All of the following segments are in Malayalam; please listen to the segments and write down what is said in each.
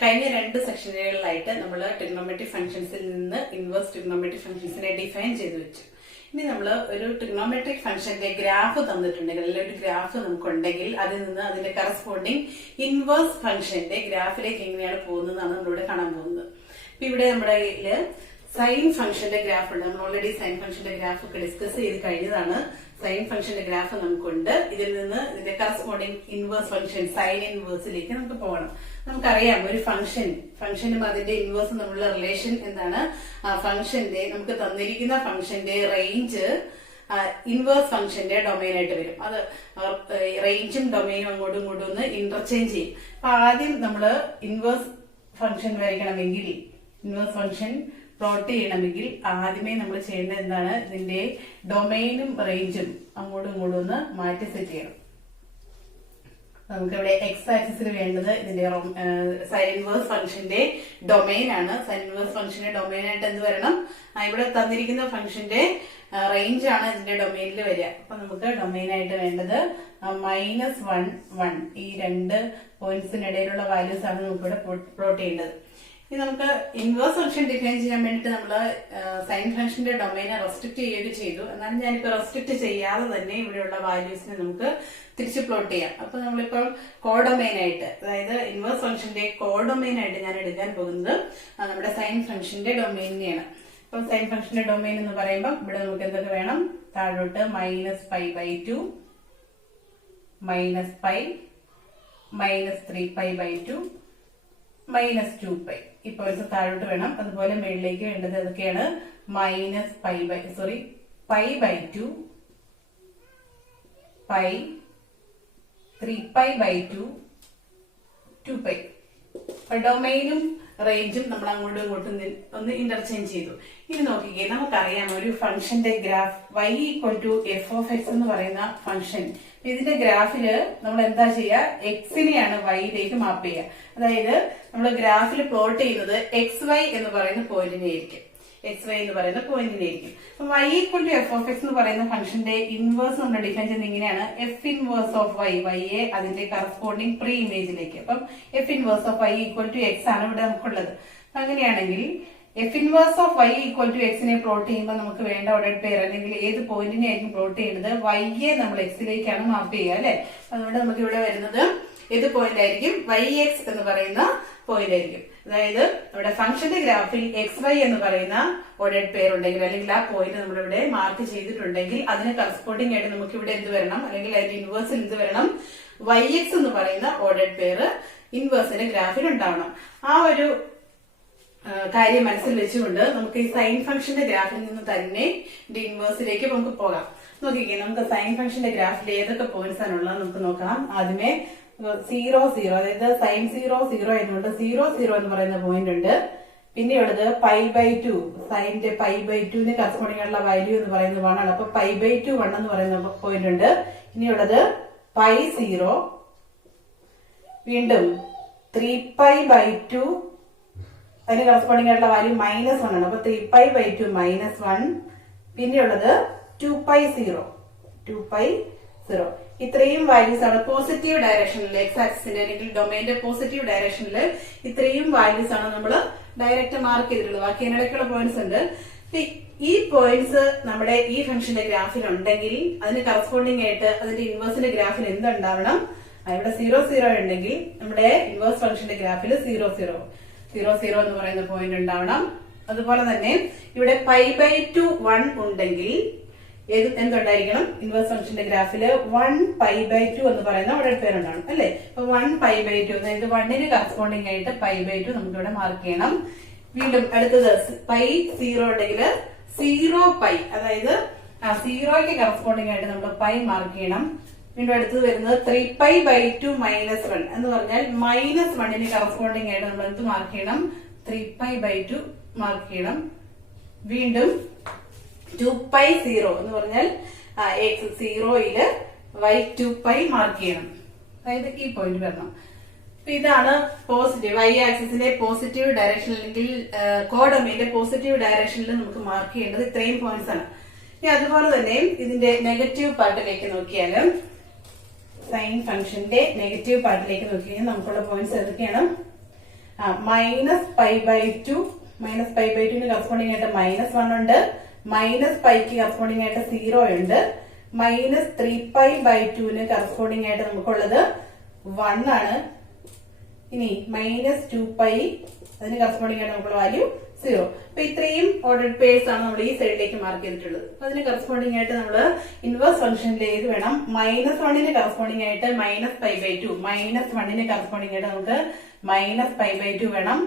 കഴിഞ്ഞ രണ്ട് സെക്ഷനുകളിലായിട്ട് നമ്മൾ ട്രിഗ്നോമെട്രിക് ഫംഗ്ഷൻസിൽ നിന്ന് ഇൻവേഴ്സ് ട്രിഗ്നോമെട്രിക് ഫംഗ്ഷൻസിനെ ഡിഫൈൻ ചെയ്തു വെച്ചു. ഇനി നമ്മൾ ഒരു ട്രിഗ്നോമെട്രിക് ഫംഗ്ഷന്റെ ഗ്രാഫ് തന്നിട്ടുണ്ടെങ്കിൽ അല്ലെങ്കിൽ ഒരു ഗ്രാഫ് നമുക്കുണ്ടെങ്കിൽ അതിൽ നിന്ന് അതിന്റെ കറസ്പോണ്ടിങ് ഇൻവേഴ്സ് ഫംഗ്ഷന്റെ ഗ്രാഫിലേക്ക് എങ്ങനെയാണ് പോകുന്നതാണ് നമ്മളിവിടെ കാണാൻ പോകുന്നത്. അപ്പൊ ഇവിടെ നമ്മുടെ കയ്യില് സൈൻ ഫംഗ്ഷന്റെ ഗ്രാഫ് ഉണ്ട്. നമ്മൾ ഓൾറെഡി സൈൻ ഫംഗ്ഷന്റെ ഗ്രാഫ് ഒക്കെ ഡിസ്കസ് ചെയ്ത് കഴിഞ്ഞതാണ്. സൈൻ ഫംഗ്ഷന്റെ ഗ്രാഫ് നമുക്കുണ്ട്. ഇതിൽ നിന്ന് ഇതിന്റെ കറസ്പോണ്ടിങ് ഇൻവേഴ്സ് ഫംഗ്ഷൻ സൈൻ ഇൻവേഴ്സിലേക്ക് നമുക്ക് പോകണം. നമുക്കറിയാം ഒരു ഫംഗ്ഷനും അതിന്റെ ഇൻവേഴ്സും തമ്മിലുള്ള റിലേഷൻ എന്താണ്. ആ ഫംഗ്ഷന്റെ നമുക്ക് തന്നിരിക്കുന്ന ഫംഗ്ഷന്റെ റേഞ്ച് ഇൻവേഴ്സ് ഫംഗ്ഷന്റെ ഡൊമൈൻ ആയിട്ട് വരും. അത് റേഞ്ചും ഡൊമൈനും അങ്ങോട്ടും ഇങ്ങോട്ടും ഒന്ന് ഇന്റർചേഞ്ച് ചെയ്യും. അപ്പൊ ആദ്യം നമ്മള് ഇൻവേഴ്സ് ഫംഗ്ഷൻ വരയ്ക്കണമെങ്കിൽ ഇൻവേഴ്സ് ഫംഗ്ഷൻ പ്ലോട്ട് ചെയ്യണമെങ്കിൽ ആദ്യമേ നമ്മൾ ചെയ്യേണ്ടത് എന്താണ്, ഇതിന്റെ ഡൊമൈനും റേഞ്ചും അങ്ങോട്ടും ഇങ്ങോട്ടും ഒന്ന് മാറ്റി സെറ്റ് ചെയ്യണം. നമുക്കിവിടെ എക്സ് ആക്സിസിൽ വേണ്ടത് ഇതിന്റെ സൈൻ ഇൻവേഴ്സ് ഫംഗ്ഷന്റെ ഡൊമൈൻ ആണ്. സൈൻ ഇൻവേഴ്സ് ഫംഗ്ഷന്റെ ഡൊമൈൻ ആയിട്ട് എന്ത് വരണം, ഇവിടെ തന്നിരിക്കുന്ന ഫംഗ്ഷന്റെ റേഞ്ച് ആണ് ഇതിന്റെ ഡൊമൈനിൽ വരിക. അപ്പൊ നമുക്ക് ഡൊമൈൻ ആയിട്ട് വേണ്ടത് -1 1 ഈ രണ്ട് പോയിന്റ്സിനിടയിലുള്ള വാല്യൂസ് ആണ് നമുക്കിവിടെ പ്ലോട്ട് ചെയ്യേണ്ടത്. ഇനി നമുക്ക് ഇൻവേഴ്സ് ഫംഗ്ഷൻ ഡിഫൈൻ ചെയ്യാൻ വേണ്ടിട്ട് നമ്മൾ സൈൻ ഫംഗ്ഷന്റെ ഡൊമൈനെ റെസ്ട്രിക്ട് ചെയ്യുകയൊക്കെ ചെയ്തു. എന്നാലും ഞാനിപ്പോ റെസ്ട്രിക്ട് ചെയ്യാതെ തന്നെ ഇവിടെയുള്ള വാല്യൂസിനെ നമുക്ക് തിരിച്ച് പ്ലോട്ട് ചെയ്യാം. അപ്പൊ നമ്മളിപ്പോൾ കോഡൊമൈൻ ആയിട്ട്, അതായത് ഇൻവേഴ്സ് ഫംഗ്ഷന്റെ കോഡൊമൈൻ ആയിട്ട് ഞാൻ എടുക്കാൻ പോകുന്നത് നമ്മുടെ സൈൻ ഫംഗ്ഷന്റെ ഡൊമൈനെയാണ്. അപ്പൊ സൈൻ ഫംഗ്ഷന്റെ ഡൊമൈൻ എന്ന് പറയുമ്പോൾ ഇവിടെ നമുക്ക് എന്തൊക്കെ വേണം, താഴോട്ട് -π/2 -π -3π/2 -2π ഈ പോയിന്റ്സ് താഴോട്ട് വേണം. അതുപോലെ മേളിലേക്ക് വേണ്ടത് ഏതൊക്കെയാണ്, -π/2 π 3π/2 2π. ഡൊമൈനും റേഞ്ചും നമ്മൾ അങ്ങോട്ടും ഇങ്ങോട്ടും ഒന്ന് ഇന്റർചേഞ്ച് ചെയ്തു. ഇനി നോക്കിക്കേ, നമുക്കറിയാം ഒരു ഫംഗ്ഷന്റെ ഗ്രാഫ് y f(x) എന്ന് പറയുന്ന ഫംഗ്ഷൻ, ഇതിന്റെ ഗ്രാഫില് നമ്മൾ എന്താ ചെയ്യുക, എക്സിനെയാണ് വൈയിലേക്ക് മാപ്പ് ചെയ്യുക. അതായത് നമ്മൾ ഗ്രാഫിൽ പ്ലോട്ട് ചെയ്യുന്നത് xy എന്ന് പറയുന്ന പോയിന്റിനെയായിരിക്കും. xy എന്ന് പറയുന്ന പോയിന്റിനെയായിരിക്കും. അപ്പൊ y f(x) എന്ന് പറയുന്ന ഫംഗ്ഷന്റെ ഇൻവേഴ്സ് നമ്മൾ ഡിഫൈൻ ചെയ്യുന്നത് ഇങ്ങനെയാണ്, f ഇൻവേഴ്സ് ഓഫ് y, യെ അതിന്റെ കറസ്പോണ്ടിങ് പ്രീ ഇമേജിലേക്ക്. അപ്പം f inverse of y x ആണ് ഇവിടെ നമുക്കുള്ളത്. അങ്ങനെയാണെങ്കിൽ f inverse of y x നെ പ്ലോട്ട് ചെയ്യുമ്പോൾ നമുക്ക് വേണ്ട ഓർഡേഡ് പെയർ അല്ലെങ്കിൽ ഏത് പോയിന്റിനെ ആയിരിക്കും പ്ലോട്ട് ചെയ്യുന്നത്, യെ നമ്മൾ എക്സിലേക്കാണ് മാപ്പ് ചെയ്യുക അല്ലെ. അതുകൊണ്ട് നമുക്ക് ഇവിടെ വരുന്നത് ഏത് പോയിന്റ് ആയിരിക്കും, yx എന്ന് പറയുന്ന പോയിന്റ് ആയിരിക്കും. അതായത് നമ്മുടെ ഫംഗ്ഷന്റെ ഗ്രാഫിൽ xy എന്ന് പറയുന്ന ഓർഡേഡ് പെയർ ഉണ്ടെങ്കിൽ അല്ലെങ്കിൽ ആ പോയിന്റ് നമ്മളിവിടെ മാർക്ക് ചെയ്തിട്ടുണ്ടെങ്കിൽ അതിന് കറസ്പോണ്ടിങ് ആയിട്ട് നമുക്ക് ഇവിടെ എന്ത് വരണം, അല്ലെങ്കിൽ അതിന്റെ ഇൻവേഴ്സിൽ എന്ത് വരണം, yx എന്ന് പറയുന്ന ഓർഡേഡ് പെയർ ഇൻവേഴ്സിന്റെ ഗ്രാഫിൽ ഉണ്ടാവണം. ആ ഒരു കാര്യം മനസ്സിൽ വെച്ചുകൊണ്ട് നമുക്ക് ഈ സൈൻ ഫംഗ്ഷന്റെ ഗ്രാഫിൽ നിന്ന് തന്നെ ഇതിന്റെ ഇൻവേഴ്സിലേക്ക് നമുക്ക് പോകാം. നോക്കിക്കേ, നമുക്ക് സൈൻ ഫംഗ്ഷന്റെ ഗ്രാഫിൽ ഏതൊക്കെ പോയിന്റ്സ് ആണുള്ളത് നമുക്ക് നോക്കാം. ആദ്യമേ 0 0, അതായത് sin 0 0 എന്നുണ്ട് 0 0 എന്ന് പറയുന്ന പോയിന്റ് ഉണ്ട്. പിന്നെയുള്ളത് π/2, സൈനിന്റെ π/2 കറസ്പോണ്ടിങ് ആയിട്ടുള്ള വാല്യൂ എന്ന് പറയുന്നത് 1 ആണ്. അപ്പൊ π/2 1 എന്ന് പറയുന്ന പോയിന്റ് ഉണ്ട്. ഇനിയുള്ളത് π0, വീണ്ടും 3π/2 അതിന് കറസ്പോണ്ടിങ് ആയിട്ടുള്ള വാല്യൂ -1 ആണ്. അപ്പൊ 3π/2 -1. പിന്നെയുള്ളത് 2π0 2π0. ഇത്രയും വാല്യൂസ് ആണ് പോസിറ്റീവ് ഡയറക്ഷനിൽ, എക്സ് ആക്സിന്റെ അല്ലെങ്കിൽ ഡൊമൈന്റെ പോസിറ്റീവ് ഡയറക്ഷനിൽ ഇത്രയും വാല്യൂസ് ആണ് നമ്മൾ ഡയറക്റ്റ് മാർക്ക് ചെയ്തിട്ടുള്ളത്. ബാക്കി അതിനിടയ്ക്കുള്ള പോയിന്റ്സ് ഉണ്ട്. ഈ പോയിന്റ്സ് നമ്മുടെ ഈ ഫംഗ്ഷന്റെ ഗ്രാഫിൽ ഉണ്ടെങ്കിൽ അതിന് കറസ്പോണ്ടിങ് ആയിട്ട് അതിന്റെ ഇൻവേഴ്സിന്റെ ഗ്രാഫിൽ എന്തുണ്ടാവണം, ഇവിടെ 0 0 ഉണ്ടെങ്കിൽ നമ്മുടെ ഇൻവേഴ്സ് ഫംഗ്ഷന്റെ ഗ്രാഫിൽ 0 0 എന്ന് പറയുന്ന പോയിന്റ് ഉണ്ടാവണം. അതുപോലെ തന്നെ ഇവിടെ π/2 1 ഉണ്ടെങ്കിൽ എന്തുണ്ടായിരിക്കണം, ഇൻവേഴ്സ് ഫംഗ്ഷന്റെ ഗ്രാഫില് 1π/2 എന്ന് പറയുന്ന ഓർഡർ പേര് ഉണ്ടാവണം അല്ലെ. അപ്പൊ 1π/2, അതായത് 1ന് കറസ്പോണ്ടിങ് ആയിട്ട് π/2 നമുക്ക് ഇവിടെ മാർക്ക് ചെയ്യണം. വീണ്ടും അടുത്തത് π0 ഉണ്ടെങ്കിൽ 0π, അതായത് 0ക്ക് കറസ്പോണ്ടിങ് ആയിട്ട് നമ്മൾ π മാർക്ക് ചെയ്യണം. വീണ്ടും അടുത്തത് വരുന്നത് 3π/2 -1 എന്ന് പറഞ്ഞാൽ -1ന് കറസ്പോണ്ടിങ് ആയിട്ട് നമ്മൾ എന്ത് മാർക്ക് ചെയ്യണം, 3π/2 മാർക്ക് ചെയ്യണം. വീണ്ടും 2π0 എന്ന് പറഞ്ഞാൽ x0യില് y2π മാർക്ക് ചെയ്യണം. അതായത് ഈ പോയിന്റ് വരണം. അപ്പൊ ഇതാണ് പോസിറ്റീവ് y ആക്സിസിന്റെ പോസിറ്റീവ് ഡയറക്ഷൻ അല്ലെങ്കിൽ കോഡൊമൈന്റെ പോസിറ്റീവ് ഡയറക്ഷനിൽ നമുക്ക് മാർക്ക് ചെയ്യേണ്ടത് ഇത്രയും പോയിന്റ്സ് ആണ്. ഇനി അതുപോലെ തന്നെ ഇതിന്റെ നെഗറ്റീവ് പാർട്ടിലേക്ക് നോക്കിയാലും സൈൻ ഫംഗ്ഷന്റെ നെഗറ്റീവ് പാർട്ടിലേക്ക് നോക്കിക്കഴിഞ്ഞാൽ നമുക്കുള്ള പോയിന്റ്സ് ഏതൊക്കെയാണ്? -π/2 -π/2 കറസ്പോണ്ടിങ് ആയിട്ട് -1 ഉണ്ട്, -πക്ക് കറസ്പോണ്ടിങ് ആയിട്ട് 0 ഉണ്ട്, -3π/2 കറസ്പോണ്ടിങ് ആയിട്ട് നമുക്കുള്ളത് 1 ആണ്. ഇനി -2π അതിന് കറസ്പോണ്ടിങ് ആയിട്ട് നമുക്കുള്ള വാല്യൂ 0. അപ്പൊ ഇത്രയും ഓർഡർഡ് പേഴ്സ് ആണ് നമ്മൾ ഈ സൈഡിലേക്ക് മാർക്ക് ചെയ്തിട്ടുള്ളത്. അപ്പൊ അതിന് കറസ്പോണ്ടിങ് ആയിട്ട് നമ്മൾ ഇൻവേഴ്സ് ഫംഗ്ഷനിൽ ഏത് വേണം? -1ന് കറസ്പോണ്ടിങ് ആയിട്ട് -π/2, -1ന് കറസ്പോണ്ടിങ് ആയിട്ട് നമുക്ക് -π/2 വേണം.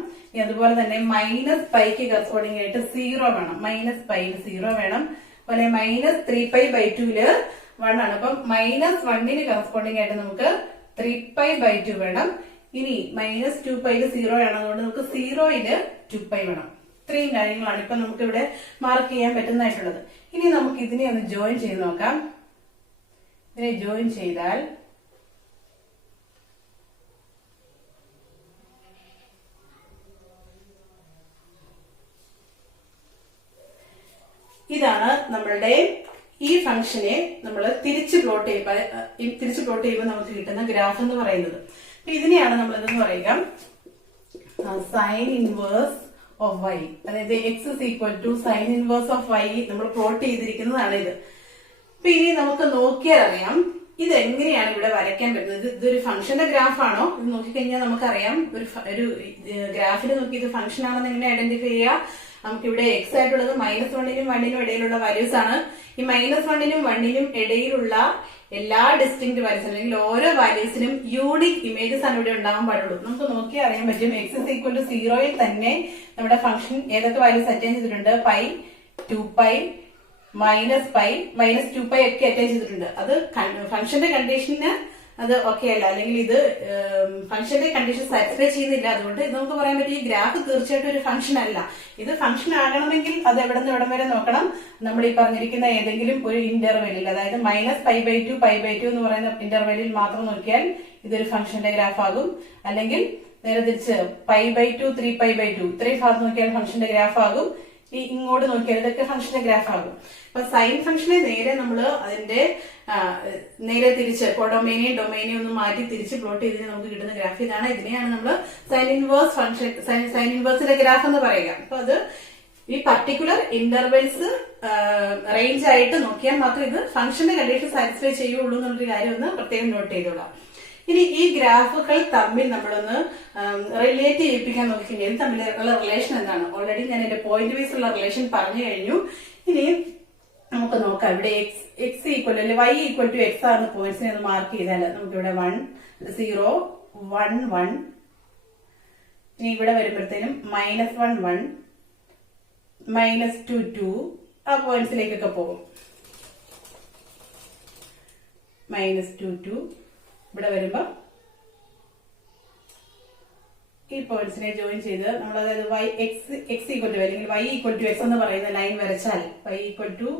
അതുപോലെ തന്നെ -πക്ക് കറസ്പോണ്ടിങ് ആയിട്ട് 0 വേണം, -π 0 വേണം. അതുപോലെ -3π/2 1 ആണ്. അപ്പം -1ന് കറസ്പോണ്ടിങ് ആയിട്ട് നമുക്ക് 3π/2 വേണം. ഇനി -2π 0 ആണ്, അതുകൊണ്ട് നമുക്ക് 0 2π വേണം. ഇത്രയും കാര്യങ്ങളാണ് ഇപ്പൊ നമുക്ക് ഇവിടെ മാർക്ക് ചെയ്യാൻ പറ്റുന്നതായിട്ടുള്ളത്. ഇനി നമുക്ക് ഇതിനെ ഒന്ന് ജോയിൻ ചെയ്ത് നോക്കാം. ഇതിനെ ജോയിൻ ചെയ്താൽ ഇതാണ് നമ്മളുടെ ഈ ഫംഗ്ഷനെ നമ്മൾ തിരിച്ച് പ്ലോട്ട് ചെയ്യുമ്പോൾ നമുക്ക് കിട്ടുന്ന ഗ്രാഫ് എന്ന് പറയുന്നത്. ഇതിനെയാണ് നമ്മൾ എന്തെന്ന് പറയുക? സൈൻ ഇൻവേഴ്സ് ഓഫ് വൈ, അതായത് x is equal to sine inverse of y നമ്മൾ പ്ലോട്ട് ചെയ്തിരിക്കുന്നതാണ് ഇത്. അപ്പൊ ഇനി നമുക്ക് നോക്കിയാൽ അറിയാം ഇത് എങ്ങനെയാണ് ഇവിടെ വരയ്ക്കാൻ പറ്റുന്നത്. ഇതൊരു ഫംഗ്ഷന്റെ ഗ്രാഫ് ആണോ? ഇത് നോക്കിക്കഴിഞ്ഞാൽ നമുക്കറിയാം ഒരു ഗ്രാഫിൽ നോക്കി ഇത് ഫംഗ്ഷൻ ആണെന്ന് എങ്ങനെ ഐഡന്റിഫൈ ചെയ്യുക? നമുക്കിവിടെ എക്സ് ആയിട്ടുള്ളത് -1നും 1നും ഇടയിലുള്ള വാല്യൂസ് ആണ്. ഈ -1നും 1നും ഇടയിലുള്ള എല്ലാ ഡിസ്റ്റിങ്ക്ട് വാല്യൂസ് അല്ലെങ്കിൽ ഓരോ വാല്യൂസിനും യൂണിക് ഇമേജസ് ആണ് ഇവിടെ ഉണ്ടാകാൻ പാടുള്ളൂ. നമുക്ക് നോക്കി അറിയാൻ പറ്റും എക്സ് ഇസ് ഈക്വൽ ടു 0യിൽ തന്നെ നമ്മുടെ ഫംഗ്ഷൻ ഏതൊക്കെ വാല്യൂസ് അറ്റൈൻ ചെയ്തിട്ടുണ്ട്? π, 2π, -π, -2π ഒക്കെ അറ്റൈൻ ചെയ്തിട്ടുണ്ട്. അത് ഫംഗ്ഷന്റെ കണ്ടീഷന് അത് ഓക്കെ അല്ല, അല്ലെങ്കിൽ ഇത് ഫംഗ്ഷന്റെ കണ്ടീഷൻ സാറ്റിസ്ഫൈ ചെയ്യുന്നില്ല. അതുകൊണ്ട് ഇത് നമുക്ക് പറയാൻ പറ്റും ഈ ഗ്രാഫ് തീർച്ചയായിട്ടും ഒരു ഫംഗ്ഷൻ അല്ല. ഇത് ഫംഗ്ഷൻ ആകണമെങ്കിൽ അത് എവിടെ നിന്ന് എവിടം വരെ നോക്കണം? നമ്മൾ ഈ പറഞ്ഞിരിക്കുന്ന ഏതെങ്കിലും ഒരു ഇന്റർവെല്ലിൽ, അതായത് -π/2 π/2 എന്ന് പറയുന്ന ഇന്റർവെല്ലിൽ മാത്രം നോക്കിയാൽ ഇതൊരു ഫംഗ്ഷന്റെ ഗ്രാഫ് ആകും. അല്ലെങ്കിൽ നേരെ തിരിച്ച് π/2 3π/2 ഇത്രയും ഭാഗത്ത് നോക്കിയാൽ ഫംഗ്ഷന്റെ ഗ്രാഫ് ആകും. ഈ ഇങ്ങോട്ട് നോക്കിയാൽ ഇതൊക്കെ ഫംഗ്ഷന്റെ ഗ്രാഫ് ആകും. അപ്പൊ സൈൻ ഫംഗ്ഷനെ നേരെ നമ്മൾ അതിന്റെ നേരെ തിരിച്ച് ഡൊമൈനെയും ഒന്ന് മാറ്റി തിരിച്ച് പ്ലോട്ട് ചെയ്തിട്ട് നമുക്ക് കിട്ടുന്ന ഗ്രാഫ് ഇതാണ്. ഇതിനെയാണ് നമ്മൾ സൈൻ ഇൻവേഴ്സ് ഫംഗ്ഷൻ, സൈൻ ഇൻവേഴ്സിന്റെ ഗ്രാഫ് എന്ന് പറയുക. അപ്പൊ അത് ഈ പർട്ടിക്കുലർ ഇന്റർവെൽസ് റേഞ്ച് ആയിട്ട് നോക്കിയാൽ മാത്രം ഇത് ഫംഗ്ഷന്റെ കണ്ടീഷൻ സാറ്റിസ്ഫൈ ചെയ്യുള്ളൂ എന്നുള്ളൊരു കാര്യം ഒന്ന് പ്രത്യേകം നോട്ട് ചെയ്തോളാം. ഇനി ഈ ഗ്രാഫുകൾ തമ്മിൽ നമ്മളൊന്ന് റിലേറ്റ് ചെയ്യിപ്പിക്കാൻ നോക്കിക്കഴിഞ്ഞാൽ തമ്മിലുള്ള റിലേഷൻ എന്താണ്? ഓൾറെഡി ഞാൻ എന്റെ പോയിന്റ് വൈസ് ഉള്ള റിലേഷൻ പറഞ്ഞു കഴിഞ്ഞു. ഇനി നമുക്ക് നോക്കാം. ഇവിടെ എക്സ് ഈക്വൽ അല്ലെ വൈ ഈക്വൽ ടു എക്സ് ആണെന്ന് പോയിന്റ്സിനെ ഒന്ന് മാർക്ക് ചെയ്താൽ നമുക്കിവിടെ 1 0 1 1, ഇനി ഇവിടെ വരുമ്പോഴത്തേനും -1 1 -2 2 ആ പോയിന്റ്സിലേക്കൊക്കെ പോകും. -2 2 ഇവിടെ വരുമ്പോ ഈ പോയിന്റ്സിനെ ജോയിൻ ചെയ്ത് നമ്മൾ അതായത് എക്സ് ഈക്വൽ ടു അല്ലെങ്കിൽ വൈ ഈക്വൽ ടു എക്സ് എന്ന് പറയുന്ന ലൈൻ വരച്ചാൽ, വൈ ഈക്വൽ ടു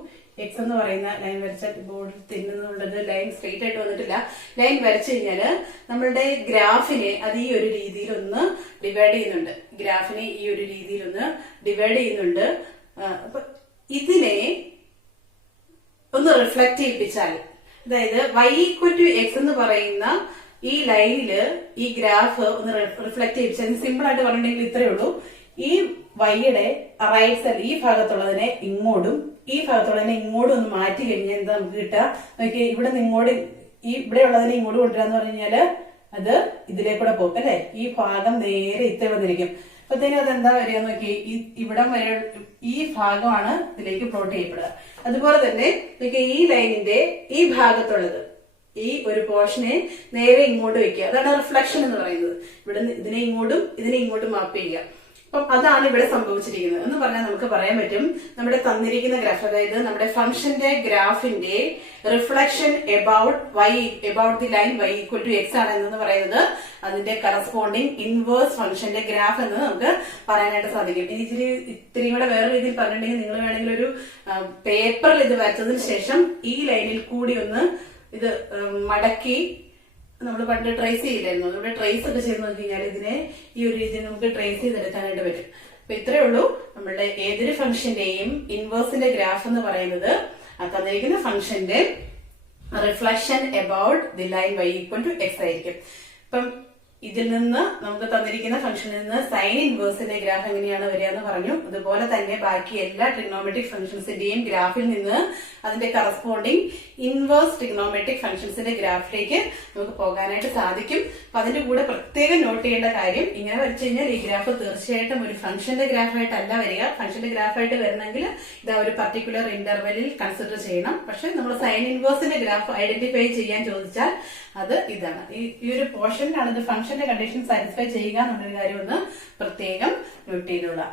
എക്സ് എന്ന് പറയുന്ന ലൈൻ വരച്ചാൽ, ബോർഡിൽ തിന്നുന്നുള്ളത് ലൈൻ സ്ട്രെയിറ്റ് ആയിട്ട് വന്നിട്ടില്ല, ലൈൻ വരച്ചു കഴിഞ്ഞാല് നമ്മളുടെ ഗ്രാഫിനെ അത് ഈ ഒരു രീതിയിൽ ഒന്ന് ഡിവൈഡ് ചെയ്യുന്നുണ്ട്. ഗ്രാഫിനെ ഈ ഒരു രീതിയിൽ ഒന്ന് ഡിവൈഡ് ചെയ്യുന്നുണ്ട്. അപ്പൊ ഇതിനെ ഒന്ന് റിഫ്ലക്ട് ചെയ്യിപ്പിച്ചാൽ, അതായത് വൈ ഈക്വൽ ടു എക്സ് എന്ന് പറയുന്ന ഈ ലൈനില് ഈ ഗ്രാഫ് ഒന്ന് റിഫ്ലക്ട് ചെയ്യിപ്പിച്ചാൽ സിമ്പിൾ ആയിട്ട് പറഞ്ഞിട്ടുണ്ടെങ്കിൽ ഇത്രയേ ഉള്ളൂ. ഈ വൈയുടെ റൈറ്റ് സൈഡ് ഈ ഭാഗത്തുള്ളതിനെ ഇങ്ങോട്ടും ഈ ഭാഗത്തുള്ളതിനെ ഇങ്ങോട്ടും ഒന്ന് മാറ്റി കഴിഞ്ഞാൽ എന്താ നമുക്ക് കിട്ടുക? നോക്കിയാൽ ഇവിടെ നിന്ന് ഇങ്ങോട്ട് ഇവിടെ ഉള്ളതിനെ ഇങ്ങോട്ട് കൊണ്ടുവരാന്ന് പറഞ്ഞു കഴിഞ്ഞാല് അത് ഇതിലേക്കൂടെ പോകും അല്ലെ? ഈ ഭാഗം നേരെ ഇത്ര വന്നിരിക്കും. അപ്പത്തേനും അതെന്താ വരിക നോക്കി, ഇവിടം വരെ ഈ ഭാഗമാണ് ഇതിലേക്ക് പ്ലോട്ട് ചെയ്യപ്പെടുക. അതുപോലെ തന്നെ ഈ ലൈനിന്റെ ഈ ഭാഗത്തുള്ളത് ഈ ഒരു പോർഷനെ നേരെ ഇങ്ങോട്ട് വെക്കുക. അതാണ് റിഫ്ലക്ഷൻ എന്ന് പറയുന്നത്. ഇവിടെ ഇതിനെ ഇങ്ങോട്ടും മാപ്പ് ചെയ്യുക. അപ്പം അതാണ് ഇവിടെ സംഭവിച്ചിരിക്കുന്നത് എന്ന് പറഞ്ഞാൽ നമുക്ക് പറയാൻ പറ്റും നമ്മുടെ തന്നിരിക്കുന്ന ഗ്രാഫ്, അതായത് നമ്മുടെ ഫംഗ്ഷന്റെ ഗ്രാഫിന്റെ reflection about the line y equal to x ആണ് എന്ന് പറയുന്നത് അതിന്റെ കറസ്പോണ്ടിങ് ഇൻവേഴ്സ് ഫംഗ്ഷന്റെ ഗ്രാഫ് എന്ന് നമുക്ക് പറയാനായിട്ട് സാധിക്കും. ഇനി ഇത്തിരി കൂടെ വേറെ രീതിയിൽ പറഞ്ഞിട്ടുണ്ടെങ്കിൽ നിങ്ങൾ വേണമെങ്കിൽ ഒരു പേപ്പറിൽ ഇത് വരച്ചതിന് ശേഷം ഈ ലൈനിൽ കൂടി ഒന്ന് ഇത് മടക്കി നമ്മൾ പണ്ട് ട്രേസ് ചെയ്യില്ലായിരുന്നു, അതുകൊണ്ട് ട്രേസ് ഒക്കെ ചെയ്ത് നോക്കി കഴിഞ്ഞാൽ ഇതിനെ ഈ ഒരു രീതിയിൽ നമുക്ക് ട്രേസ് ചെയ്തെടുക്കാനായിട്ട് പറ്റും. അപ്പൊ ഇത്രയേ ഉള്ളൂ നമ്മളുടെ ഏതൊരു ഫംഗ്ഷന്റെയും ഇൻവേഴ്സിന്റെ ഗ്രാഫ് എന്ന് പറയുന്നത് തന്നിരിക്കുന്ന ഫംഗ്ഷന്റെ reflection about the line y equal to x ആയിരിക്കും. ഇപ്പം ഇതിൽ നിന്ന് നമുക്ക് തന്നിരിക്കുന്ന ഫംഗ്ഷനിൽ നിന്ന് സൈൻ ഇൻവേഴ്സിന്റെ ഗ്രാഫ് എങ്ങനെയാണ് വരിക എന്ന് പറഞ്ഞു. അതുപോലെ തന്നെ ബാക്കി എല്ലാ ട്രിഗ്നോമെട്രിക് ഫംഗ്ഷൻസിന്റെയും ഗ്രാഫിൽ നിന്ന് അതിന്റെ കറസ്പോണ്ടിങ് ഇൻവേഴ്സ് ട്രിഗ്നോമെട്രിക് ഫംഗ്ഷൻസിന്റെ ഗ്രാഫിലേക്ക് നമുക്ക് പോകാനായിട്ട് സാധിക്കും. അപ്പൊ അതിന്റെ കൂടെ പ്രത്യേകം നോട്ട് ചെയ്യേണ്ട കാര്യം, ഇങ്ങനെ വരച്ചു കഴിഞ്ഞാൽ ഈ ഗ്രാഫ് തീർച്ചയായിട്ടും ഒരു ഫംഗ്ഷന്റെ ഗ്രാഫായിട്ടല്ല വരിക. ഫംഗ്ഷന്റെ ഗ്രാഫായിട്ട് വരണമെങ്കിൽ ഇതാ ഒരു പർട്ടിക്കുലർ ഇന്റർവെല്ലിൽ കൺസിഡർ ചെയ്യണം. പക്ഷെ നമ്മൾ സൈൻ ഇൻവേഴ്സിന്റെ ഗ്രാഫ് ഐഡന്റിഫൈ ചെയ്യാൻ ചോദിച്ചാൽ അത് ഇതാണ്. ഈ ഒരു പോർഷനിലാണ് ഇത് ഫംഗ്ഷന്റെ കണ്ടീഷൻ സാറ്റിസ്ഫൈ ചെയ്യുക എന്നുള്ളൊരു കാര്യം ഒന്ന് പ്രത്യേകം നോട്ട് ചെയ്തോളാം.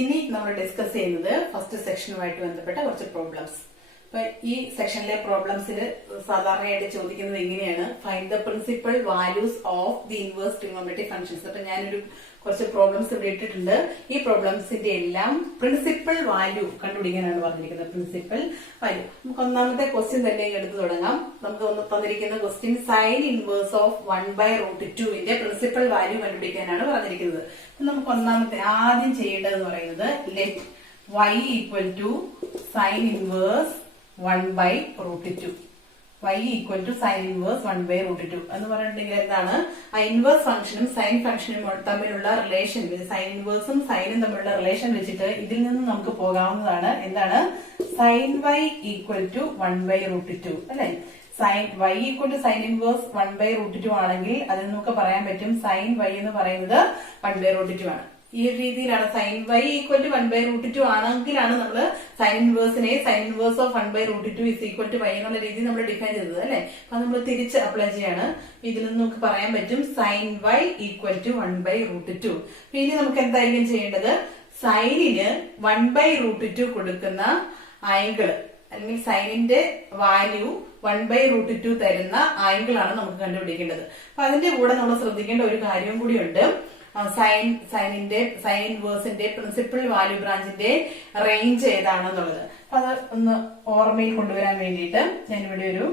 ഇനി നമ്മൾ ഡിസ്കസ് ചെയ്യുന്നത് ഫസ്റ്റ് സെക്ഷനുമായിട്ട് ബന്ധപ്പെട്ട കുറച്ച് പ്രോബ്ലംസ്. അപ്പൊ ഈ സെക്ഷനിലെ പ്രോബ്ലംസിൽ സാധാരണയായിട്ട് ചോദിക്കുന്നത് എങ്ങനെയാണ്, find the principal values of the inverse trigonometric functions. അപ്പൊ ഞാനൊരു കുറച്ച് പ്രോബ്ലംസ് ഇവിടെ ഇട്ടിട്ടുണ്ട്. ഈ പ്രോബ്ലംസിന്റെ എല്ലാം പ്രിൻസിപ്പൽ വാല്യൂ കണ്ടുപിടിക്കാനാണ് പറഞ്ഞിരിക്കുന്നത്. Principal value. നമുക്ക് ഒന്നാമത്തെ ക്വസ്റ്റ്യൻ തന്നെ എടുത്തു തുടങ്ങാം. നമുക്ക് തന്നിരിക്കുന്ന question sine inverse of 1/√2 principal value കണ്ടുപിടിക്കാനാണ് പറഞ്ഞിരിക്കുന്നത്. നമുക്ക് ഒന്നാമത്തെ ആദ്യം ചെയ്യേണ്ടതെന്ന് പറയുന്നത് let y equal to sine inverse 1/√2. y equal to sine inverse 1/√2 എന്ന് പറഞ്ഞിട്ടുണ്ടെങ്കിൽ എന്താണ്, ആ ഇൻവേഴ്സ് ഫംഗ്ഷനും സൈൻ ഫംഗ്ഷനും തമ്മിലുള്ള റിലേഷൻ, സൈൻ ഇൻവേഴ്സും സൈനും തമ്മിലുള്ള റിലേഷൻ വെച്ചിട്ട് ഇതിൽ നിന്ന് നമുക്ക് പോകാവുന്നതാണ്. എന്താണ്, സൈൻ y ഈക്വൽ ടു 1/√2 അല്ലെ. Sine y equal to sine inverse 1/√2 ആണെങ്കിൽ അതിൽ നമുക്ക് പറയാൻ പറ്റും സൈൻ y എന്ന് പറയുന്നത് 1/√2 ആണ്. ഈ രീതിയിലാണ് സൈൻ y ഈക്വൽ ടു 1/√2 ആണെങ്കിലാണ് നമ്മൾ സൈൻ ഇൻവേഴ്സിനെ sine inverse of 1/√2 is equal to y എന്നുള്ള രീതിയിൽ നമ്മൾ ഡിഫൈൻ ചെയ്തത് അല്ലെ. അപ്പൊ നമ്മൾ തിരിച്ച് അപ്ലൈ ചെയ്യാണ്. ഇതിൽ നിന്ന് നമുക്ക് പറയാൻ പറ്റും സൈൻ y ഈക്വൽ ടു 1/√2. ഇനി നമുക്ക് എന്തായിരിക്കും ചെയ്യേണ്ടത്, സൈനിന് 1/√2 കൊടുക്കുന്ന ആംഗിൾ അല്ലെങ്കിൽ സൈനിന്റെ വാല്യൂ 1/√2 തരുന്ന ആംഗിൾ ആണ് നമുക്ക് കണ്ടുപിടിക്കേണ്ടത്. അപ്പൊ അതിന്റെ കൂടെ നമ്മൾ ശ്രദ്ധിക്കേണ്ട ഒരു കാര്യം കൂടിയുണ്ട്. സൈൻ ഇൻവേഴ്സിന്റെ പ്രിൻസിപ്പൽ വാല്യൂ ബ്രാഞ്ചിന്റെ റേഞ്ച് ഏതാണെന്നുള്ളത്. അപ്പൊ അത് ഒന്ന് ഓർമ്മയിൽ കൊണ്ടുവരാൻ വേണ്ടിയിട്ട് ഞാനിവിടെ ഒരു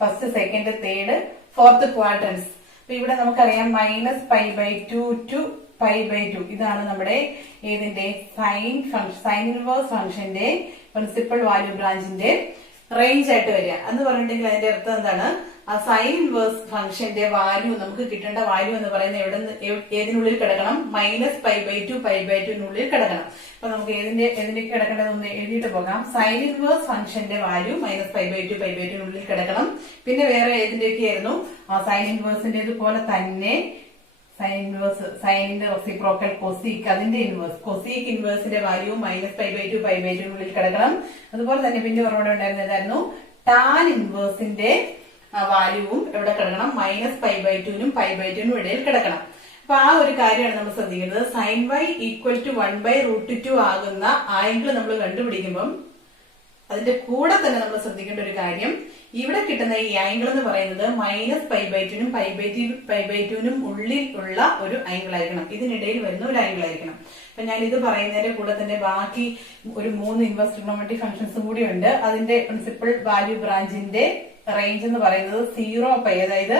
first, second, third, fourth quadrants. അപ്പൊ ഇവിടെ നമുക്കറിയാം -π/2 ടു π/2 ഇതാണ് നമ്മുടെ ഏതിന്റെ സൈൻ ഇൻവേഴ്സ് ഫംഗ്ഷന്റെ പ്രിൻസിപ്പൽ വാല്യൂ ബ്രാഞ്ചിന്റെ റേഞ്ച് ആയിട്ട് വരിക എന്ന് പറഞ്ഞിട്ടുണ്ടെങ്കിൽ അതിന്റെ അർത്ഥം എന്താണ്, ആ സൈൻ ഇൻവേഴ്സ് ഫംഗ്ഷന്റെ വാല്യൂ നമുക്ക് കിട്ടേണ്ട വാല്യൂ എന്ന് പറയുന്നത് ഏതിനുള്ളിൽ കിടക്കണം, -π/2 π/2 കിടക്കണം. അപ്പൊ നമുക്ക് ഏതിന്റെ കിടക്കേണ്ടതെന്ന് എഴുതിയിട്ട് പോകാം. സൈൻ ഇൻവേഴ്സ് ഫംഗ്ഷന്റെ വാല്യൂ -π/2 π/2 കിടക്കണം. പിന്നെ വേറെ ഏതിന്റെയൊക്കെയായിരുന്നു, സൈൻ ഇൻവേഴ്സിന്റെ പോലെ തന്നെ സൈനിന്റെ റെസിപ്രോക്കൽ കൊസീക്ക്, അതിന്റെ ഇൻവേഴ്സ് കൊസീക്ക് ഇൻവേഴ്സിന്റെ വാല്യൂ -π/2 π/2 കിടക്കണം. അതുപോലെ തന്നെ പിന്നെ ഓർമ്മ ഉണ്ടായിരുന്നതായിരുന്നു ടാൻ ഇൻവേഴ്സിന്റെ വാല്യൂവും എവിടെ കിടക്കണം, -π/2 π/2 ഇടയിൽ കിടക്കണം. അപ്പൊ ആ ഒരു കാര്യമാണ് നമ്മൾ ശ്രദ്ധിക്കുന്നത്. സൈൻ y ഈക്വൽ ടു 1/√2 ആകുന്ന ആംഗിൾ നമ്മൾ കണ്ടുപിടിക്കുമ്പം അതിന്റെ കൂടെ തന്നെ നമ്മൾ ശ്രദ്ധിക്കേണ്ട ഒരു കാര്യം, ഇവിടെ കിട്ടുന്ന ഈ ആംഗിൾ എന്ന് പറയുന്നത് -π/2 π/2 ഉള്ളിൽ ഉള്ള ഒരു ആംഗിൾ ആയിരിക്കണം. ഇതിനിടയിൽ വരുന്ന ഒരു ആംഗിൾ ആയിരിക്കണം. അപ്പൊ ഞാൻ ഇത് പറയുന്നതിന്റെ കൂടെ തന്നെ ബാക്കി ഒരു 3 ഇൻവേഴ്സ് ട്രിഗണോമെട്രിക് ഫംഗ്ഷൻസും കൂടി ഉണ്ട്. അതിന്റെ പ്രിൻസിപ്പൽ വാല്യൂ ബ്രാഞ്ചിന്റെ റേഞ്ച് എന്ന് പറയുന്നത് 0π, അതായത്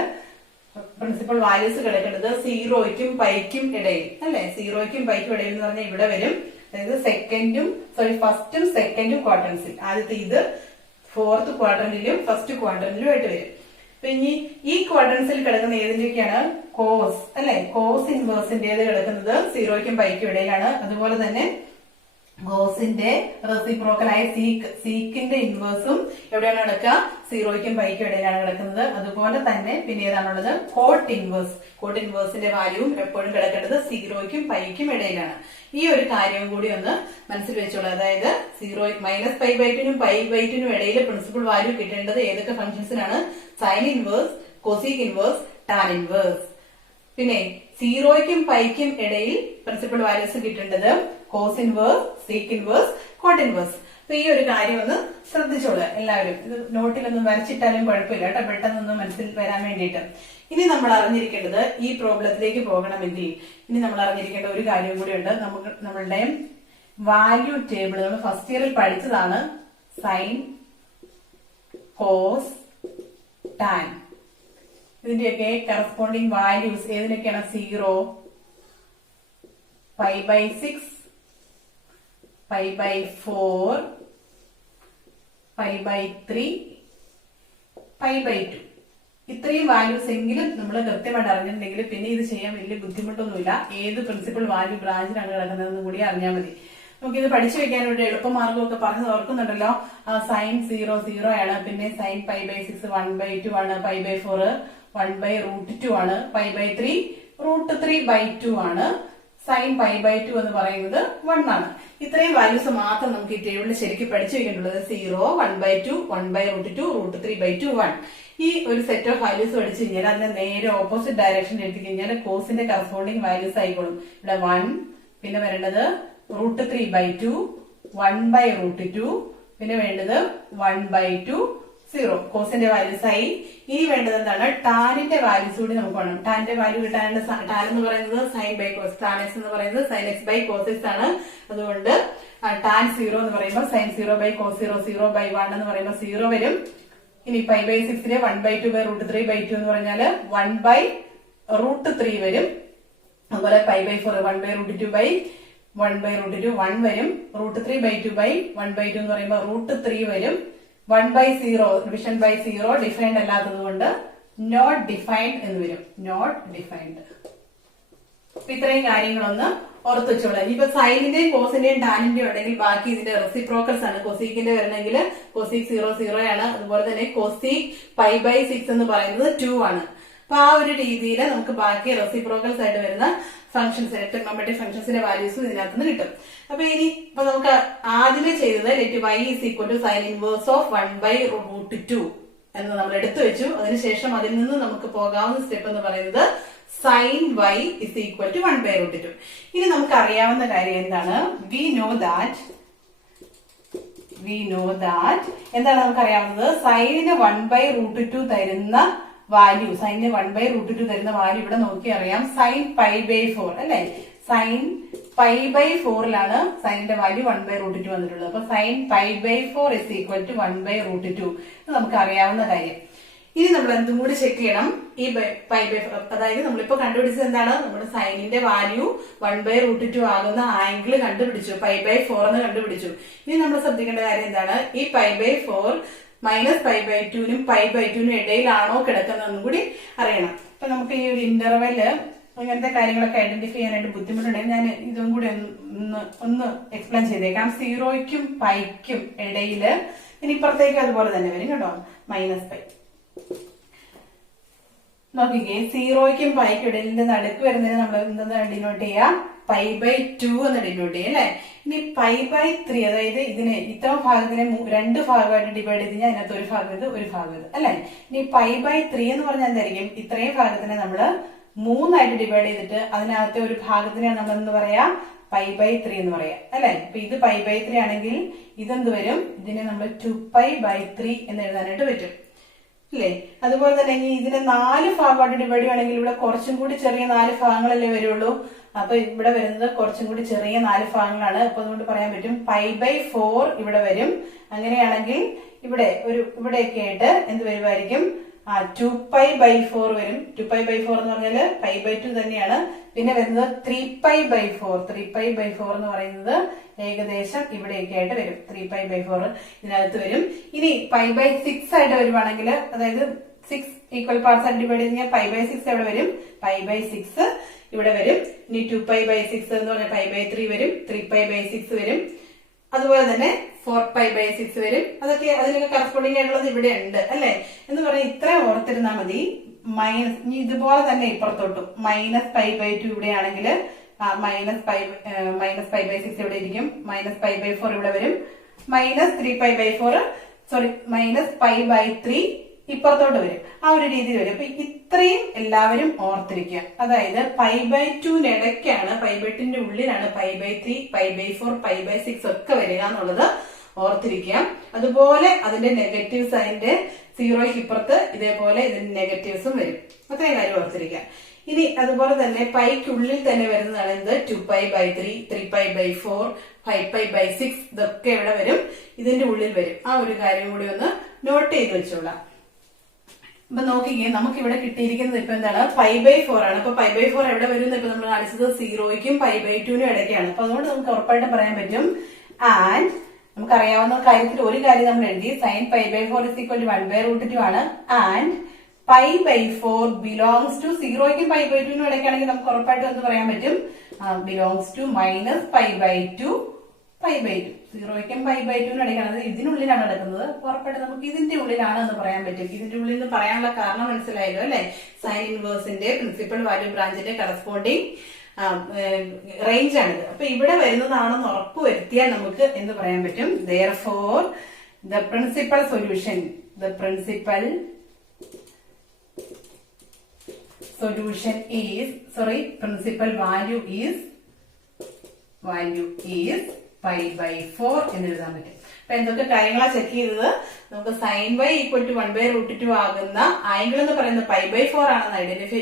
പ്രിൻസിപ്പൽ വാല്യൂസ് കിടക്കേണ്ടത് 0യ്ക്കും πയ്ക്കും ഇടയിൽ അല്ലെ. 0യ്ക്കും πയ്ക്കും ഇടയിൽ എന്ന് പറഞ്ഞാൽ ഇവിടെ വരും, അതായത് ഫസ്റ്റും സെക്കൻഡും ക്വാഡ്രൻസിൽ. ആദ്യത്തെ ഇത് ഫോർത്ത് ക്വാഡ്രന്റിലും ഫസ്റ്റ് ക്വാഡ്രന്റിലും ആയിട്ട് വരും. അപ്പൊ ഇനി ഈ ക്വാഡ്രൻസിൽ കിടക്കുന്ന ഏതിന്റെയൊക്കെയാണ്, കോസ് അല്ലെ. കോസ് ഇൻവേഴ്സിന്റേത് കിടക്കുന്നത് 0യ്ക്കും πയ്ക്കും ഇടയിലാണ്. അതുപോലെ തന്നെ കോസിന്റെ റെസിപ്രോക്കലായ സീക്കിന്റെ ഇൻവേഴ്സും എവിടെയാണ് കിടക്കുക, 0യ്ക്കും πയ്ക്കും ഇടയിലാണ് കിടക്കുന്നത്. അതുപോലെ തന്നെ പിന്നെ ഏതാണുള്ളത്, കോട്ട് ഇൻവേഴ്സിന്റെ വാല്യൂവും എപ്പോഴും കിടക്കേണ്ടത് 0യ്ക്കും πയ്ക്കും ഇടയിലാണ്. ഈ ഒരു കാര്യവും കൂടി ഒന്ന് മനസ്സിൽ വെച്ചോളൂ. അതായത് -π/2 π/2 ഇടയിൽ പ്രിൻസിപ്പൽ വാല്യൂ കിട്ടേണ്ടത് ഏതൊക്കെ ഫംഗ്ഷൻസിനാണ്, sine inverse, cosec inverse, tan inverse. പിന്നെ 0യ്ക്കും πയ്ക്കും ഇടയിൽ പ്രിൻസിപ്പൽ വാല്യൂസ് കിട്ടേണ്ടത് cos inverse, sec inverse, cot inverse. അപ്പൊ ഈ ഒരു കാര്യം ഒന്ന് ശ്രദ്ധിച്ചോളൂ എല്ലാവരും. ഇത് നോട്ടിലൊന്നും വരച്ചിട്ടാലും കുഴപ്പമില്ല കേട്ടോ, പെട്ടെന്നൊന്ന് മനസ്സിൽ വരാൻ വേണ്ടിയിട്ട്. ഇനി നമ്മൾ അറിഞ്ഞിരിക്കേണ്ടത്, ഈ പ്രോബ്ലത്തിലേക്ക് പോകണമെങ്കിൽ ഇനി നമ്മൾ അറിഞ്ഞിരിക്കേണ്ട ഒരു കാര്യം കൂടിയുണ്ട്. നമ്മളുടെ വാല്യൂ ടേബിൾ നമ്മൾ ഫസ്റ്റ് ഇയറിൽ പഠിച്ചതാണ്. സൈൻ, കോസ്, ടാൻ, ഇതിന്റെയൊക്കെ കറസ്പോണ്ടിങ് വാല്യൂസ് ഏതിനൊക്കെയാണ്, 0, π/6, π/4, π/3, π/2. ഇത്രയും വാല്യൂസ് എങ്കിലും നമ്മൾ കൃത്യമായിട്ട് അറിഞ്ഞിട്ടുണ്ടെങ്കിൽ പിന്നെ ഇത് ചെയ്യാൻ വലിയ ബുദ്ധിമുട്ടൊന്നുമില്ല. ഏത് പ്രിൻസിപ്പൽ വാല്യൂ ബ്രാഞ്ചിലാണ് കിടക്കുന്നതെന്ന് കൂടി അറിഞ്ഞാൽ മതി. നമുക്കിത് പഠിച്ചു വെക്കാനൊരു എളുപ്പമാർഗമൊക്കെ പറഞ്ഞത് ഓർക്കുന്നുണ്ടല്ലോ. സൈൻ 0 0 ആണ്, പിന്നെ സൈൻ π/6 1/2 ആണ്, π/4 1/√2 ആണ്, π/3 √3/2 ആണ്, സൈൻ π/2 എന്ന് പറയുന്നത് 1 ആണ്. ഇത്രയും വാല്യൂസ് മാത്രം നമുക്ക് ഈ ടേബിളിൽ ശരിക്കും പഠിച്ചു വെക്കേണ്ടുള്ളത്. 0 1/2 1/√2 √3/2 1. ഈ ഒരു സെറ്റ് ഓഫ് വാല്യൂസ് പഠിച്ചു കഴിഞ്ഞാൽ അതിന്റെ നേരെ ഓപ്പോസിറ്റ് ഡയറക്ഷനിൽ എടുത്തു കഴിഞ്ഞാൽ കോസിന്റെ കറസ്പോണ്ടിങ് വാല്യൂസ് ആയിക്കോളും. ഇവിടെ 1, പിന്നെ വരേണ്ടത് √3/2 1/√2, പിന്നെ വേണ്ടത് 1/2 0. കോസിന്റെ വാല്യൂസ് ആയി. ഇനി വേണ്ടത് എന്താണ്? ടാനിന്റെ വാല്യൂസ് കൂടി നമുക്ക് വേണം. ടാനിന്റെ വാല്യൂ കിട്ടാനുള്ള ടാൻ എന്ന് പറയുന്നത് sine by cos, tan x എന്ന് പറയുന്നത് sine x by cos x ആണ്. അതുകൊണ്ട് ടാൻ 0 എന്ന് പറയുമ്പോൾ സൈൻ 0/cos 0 0/1 എന്ന് പറയുമ്പോൾ 0 വരും. ഇനി π/6 1/2/√3/2 എന്ന് പറഞ്ഞാല് 1/√3 വരും. അതുപോലെ π/4 1/√2/1/√2 1 വരും. √3/2/1/2 എന്ന് പറയുമ്പോൾ √3 വരും. 1/0 ഡിവിഷൻ ബൈ 0 ഡിഫൈൻഡ് അല്ലാത്തത് കൊണ്ട് നോട്ട് ഡിഫൈൻഡ് എന്ന് വരും. Not defined. ഇത്രയും കാര്യങ്ങളൊന്ന് ഓർത്ത് വെച്ചോളാം. ഇനിയിപ്പോ സൈനിന്റെയും കോസിന്റെയും ടാനിന്റെയും ഉണ്ടെങ്കിൽ ബാക്കി ഇതിന്റെ റെസിപ്രോക്കൽസ് ആണ്. കൊസീക്കിന്റെ വരണമെങ്കിൽ കൊസീക് 0 0 ആണ്. അതുപോലെ തന്നെ കൊസീക് π/6 എന്ന് പറയുന്നത് 2 ആണ്. അപ്പൊ ആ ഒരു രീതിയിൽ നമുക്ക് ബാക്കി റെസിപ്രോക്കൽസ് ആയിട്ട് വരുന്ന ഫംഗ്ഷൻസ്, ട്രിഗണോമെട്രിക് ഫംഗ്ഷൻസിന്റെ വാല്യൂസും ഇതിനകത്ത് നിന്ന് കിട്ടും. അപ്പൊ ഇപ്പൊ നമുക്ക് ആദ്യമേ ചെയ്തത് let y = sign inverse of 1/√2 എന്ന് നമ്മൾ എടുത്തു വെച്ചു. അതിനുശേഷം അതിൽ നിന്ന് നമുക്ക് പോകാവുന്ന സ്റ്റെപ്പ് എന്ന് പറയുന്നത് സൈൻ y = 1/√2. ഇനി നമുക്ക് അറിയാവുന്ന കാര്യം എന്താണ്? വി നോ ദാറ്റ് എന്താണ് നമുക്കറിയാവുന്നത്? സൈനിന് 1/√2 തരുന്ന വാല്യൂ, സൈനിന് 1/√2 തരുന്ന വാല്യൂ ഇവിടെ നോക്കി അറിയാം. സൈൻ π/4 അല്ലെ? സൈൻ π/4ലാണ് സൈനിന്റെ വാല്യൂ 1/√2 വന്നിട്ടുള്ളത്. അപ്പൊ സൈൻ π/4 = 1/√2 നമുക്ക് അറിയാവുന്ന കാര്യം. ഇനി നമ്മൾ എന്തും കൂടി ചെക്ക് ചെയ്യണം. ഈ π/4, അതായത് നമ്മളിപ്പോ കണ്ടുപിടിച്ചത് എന്താണ്? നമ്മുടെ സൈനിന്റെ വാല്യൂ 1/√2 ആകുന്ന ആംഗിൾ കണ്ടുപിടിച്ചു, π/4 എന്ന് കണ്ടുപിടിച്ചു. ഇനി നമ്മൾ ശ്രദ്ധിക്കേണ്ട കാര്യം എന്താണ്? ഈ π/4 -π/2നും π/2നും ഇടയിലാണോ കിടക്കുന്നതെന്നും കൂടി അറിയണം. അപ്പൊ നമുക്ക് ഈ ഒരു ഇന്റർവെല് അങ്ങനത്തെ കാര്യങ്ങളൊക്കെ ഐഡന്റിഫൈ ചെയ്യാനായിട്ട് ബുദ്ധിമുട്ടുണ്ടെങ്കിൽ ഞാൻ ഇതും കൂടി ഒന്ന് എക്സ്പ്ലെയിൻ ചെയ്തേക്കാം. 0ക്കും π-ക്കും ഇടയില് ഇനി ഇപ്പുറത്തേക്ക് അതുപോലെ തന്നെ വരും കേട്ടോ, -π. നോക്കിക്കേ, 0ക്കും π-ക്കും ഇടയിൽ നടുക്ക് വരുന്നതിന് നമ്മൾ എന്താ ഡിനോട്ട് ചെയ്യാം? π/2 എന്ന് ഡിനോട്ട് ചെയ്യും അല്ലെ? ഇനി π/3, അതായത് ഇതിന് ഇത്ര ഭാഗത്തിനെ 2 ഭാഗമായിട്ട് ഡിവൈഡ് ചെയ്ത് കഴിഞ്ഞാൽ അതിനകത്ത് ഒരു ഭാഗം ഇത്, ഒരു ഭാഗം ഇത് അല്ലെ? ഇനി π/3 എന്ന് പറഞ്ഞാൽ എന്തായിരിക്കും? ഇത്രയും ഭാഗത്തിനെ നമ്മള് 3 ആയിട്ട് ഡിവൈഡ് ചെയ്തിട്ട് അതിനകത്തെ ഒരു ഭാഗത്തിനെയാണ് നമ്മൾ എന്ത് പറയാ? π/3 എന്ന് പറയാം അല്ലെ? ഇപ്പൊ ഇത് π/3 ആണെങ്കിൽ ഇതെന്ത് വരും? ഇതിനെ നമ്മൾ 2π/3 എന്ന് എഴുതാനായിട്ട് പറ്റും അല്ലേ? അതുപോലെ തന്നെ ഇനി ഇതിനെ 4 ഭാഗമായിട്ട് ഡിവൈഡ് ചെയ്യുകയാണെങ്കിൽ ഇവിടെ കുറച്ചും കൂടി ചെറിയ 4 ഭാഗങ്ങളല്ലേ വരുള്ളൂ. അപ്പൊ ഇവിടെ വരുന്നത് കുറച്ചും കൂടി ചെറിയ 4 ഭാഗങ്ങളാണ്. അപ്പൊ അതുകൊണ്ട് പറയാൻ പറ്റും π/4 ഇവിടെ വരും. അങ്ങനെയാണെങ്കിൽ ഇവിടെയൊക്കെ ആയിട്ട് എന്ത് വരുമായിരിക്കും? 2π/4 വരും. 2π/4 എന്ന് പറഞ്ഞാല് π/2 തന്നെയാണ്. പിന്നെ വരുന്നത് 3π/4. 3π/4 എന്ന് പറയുന്നത് ഏകദേശം ഇവിടെയൊക്കെ ആയിട്ട് വരും. 3π/4 ഇതിനകത്ത് വരും. ഇനി π/6 ആയിട്ട് വരുവാണെങ്കിൽ, അതായത് 6 ഈക്വൽ പാർട്സ് ആയിട്ട് ഡിവൈഡ് ചെയ്ത് കഴിഞ്ഞാൽ π/6 എവിടെ വരും? π/6 ഇവിടെ വരും. ഇനി 2π/6 എന്ന് പറഞ്ഞാൽ π/3 വരും, 3π/6 വരും, അതുപോലെ തന്നെ 4π/6 വരും. അതൊക്കെ അതിനൊക്കെ കറസ്പോണ്ടിങ് ആയിട്ടുള്ളത് ഇവിടെ ഉണ്ട് അല്ലെ? എന്ന് പറഞ്ഞാൽ ഇത്ര ഓർത്തിരുന്നാൽ മതി. മൈനസ് ഇനി ഇതുപോലെ തന്നെ ഇപ്പുറത്തോട്ടും -π/2 ഇവിടെ ആണെങ്കിൽ -π/6 ഇവിടെ ഇരിക്കും, -π/4 ഇവിടെ വരും, -π/3 ഇപ്പുറത്തോട്ട് വരും. ആ ഒരു രീതിയിൽ വരും. അപ്പൊ ഇത്രയും എല്ലാവരും ഓർത്തിരിക്കുക. അതായത് π/2 ഇടയ്ക്കാണ്, π/2ന്റെ ഉള്ളിലാണ് π/3 π/4 π/6 ഒക്കെ വരിക എന്നുള്ളത് ഓർത്തിരിക്കുക. അതുപോലെ അതിന്റെ നെഗറ്റീവ്സ്, അതിന്റെ 0ക്ക് ഇപ്പുറത്ത് ഇതേപോലെ ഇതിന്റെ നെഗറ്റീവ്സും വരും. അത്രയും കാര്യം ഓർത്തിരിക്കുക. ഇനി അതുപോലെ തന്നെ പൈക്കുള്ളിൽ തന്നെ വരുന്നതാണ് എന്ത്? 2π/3 3π/4 5π/6 ഇതൊക്കെ ഇവിടെ വരും, ഇതിന്റെ ഉള്ളിൽ വരും. ആ ഒരു കാര്യം കൂടി ഒന്ന് നോട്ട് ചെയ്ത് വെച്ചോളാം. അപ്പൊ നോക്കിക്കേ, നമുക്ക് ഇവിടെ കിട്ടിയിരിക്കുന്നത് ഇപ്പൊ എന്താണ്? π/4 ആണ്. അപ്പൊ π/4 എവിടെ വരും? ഇപ്പൊ നമ്മൾ കാണിച്ചത് 0ക്കും π/2നും ഇടയ്ക്കാണ്. അപ്പൊ അതുകൊണ്ട് നമുക്ക് ഉറപ്പായിട്ട് പറയാൻ പറ്റും. ആൻഡ് നമുക്കറിയാവുന്ന കാര്യത്തിൽ ഒരു കാര്യം നമ്മൾ എഴുതി, sin π/4 = 1/√2 ആണ്. ആൻഡ് π/4 ബിലോങ്സ് ടു 0ക്കും π/2 ഇടയ്ക്കാണെങ്കിൽ നമുക്ക് ഉറപ്പായിട്ടും എന്ത് പറയാൻ പറ്റും? Belongs to -π/2 π/2. 0ക്കും π/2 ഇടയ്ക്കാണ്, അത് ഇതിനുള്ളിലാണ് നടക്കുന്നത്. ഉറപ്പായിട്ട് നമുക്ക് ഇതിന്റെ ഉള്ളിലാണ് എന്ന് പറയാൻ പറ്റും. ഇതിന്റെ ഉള്ളിൽ നിന്ന് പറയാനുള്ള കാരണം മനസ്സിലായല്ലോ അല്ലെ? സൈൻ ഇൻവേഴ്സിന്റെ പ്രിൻസിപ്പൽ വാല്യൂ ബ്രാഞ്ചിന്റെ കറസ്പോണ്ടിങ് റേഞ്ച് ആണിത്. അപ്പൊ ഇവിടെ വരുന്നതാണെന്ന് ഉറപ്പ് വരുത്തിയാൽ നമുക്ക് എന്ത് പറയാൻ പറ്റും? therefore the principal solution principal value is π/4 എന്ന് എഴുതാൻ പറ്റും. അപ്പൊ എന്തൊക്കെ കാര്യങ്ങളാണ് ചെക്ക് ചെയ്തത്? നമുക്ക് sin y = 1/√2 ആകുന്ന ആംഗിൾ എന്ന് പറയുന്നത് π/4 ആണെന്ന് ഐഡന്റിഫൈ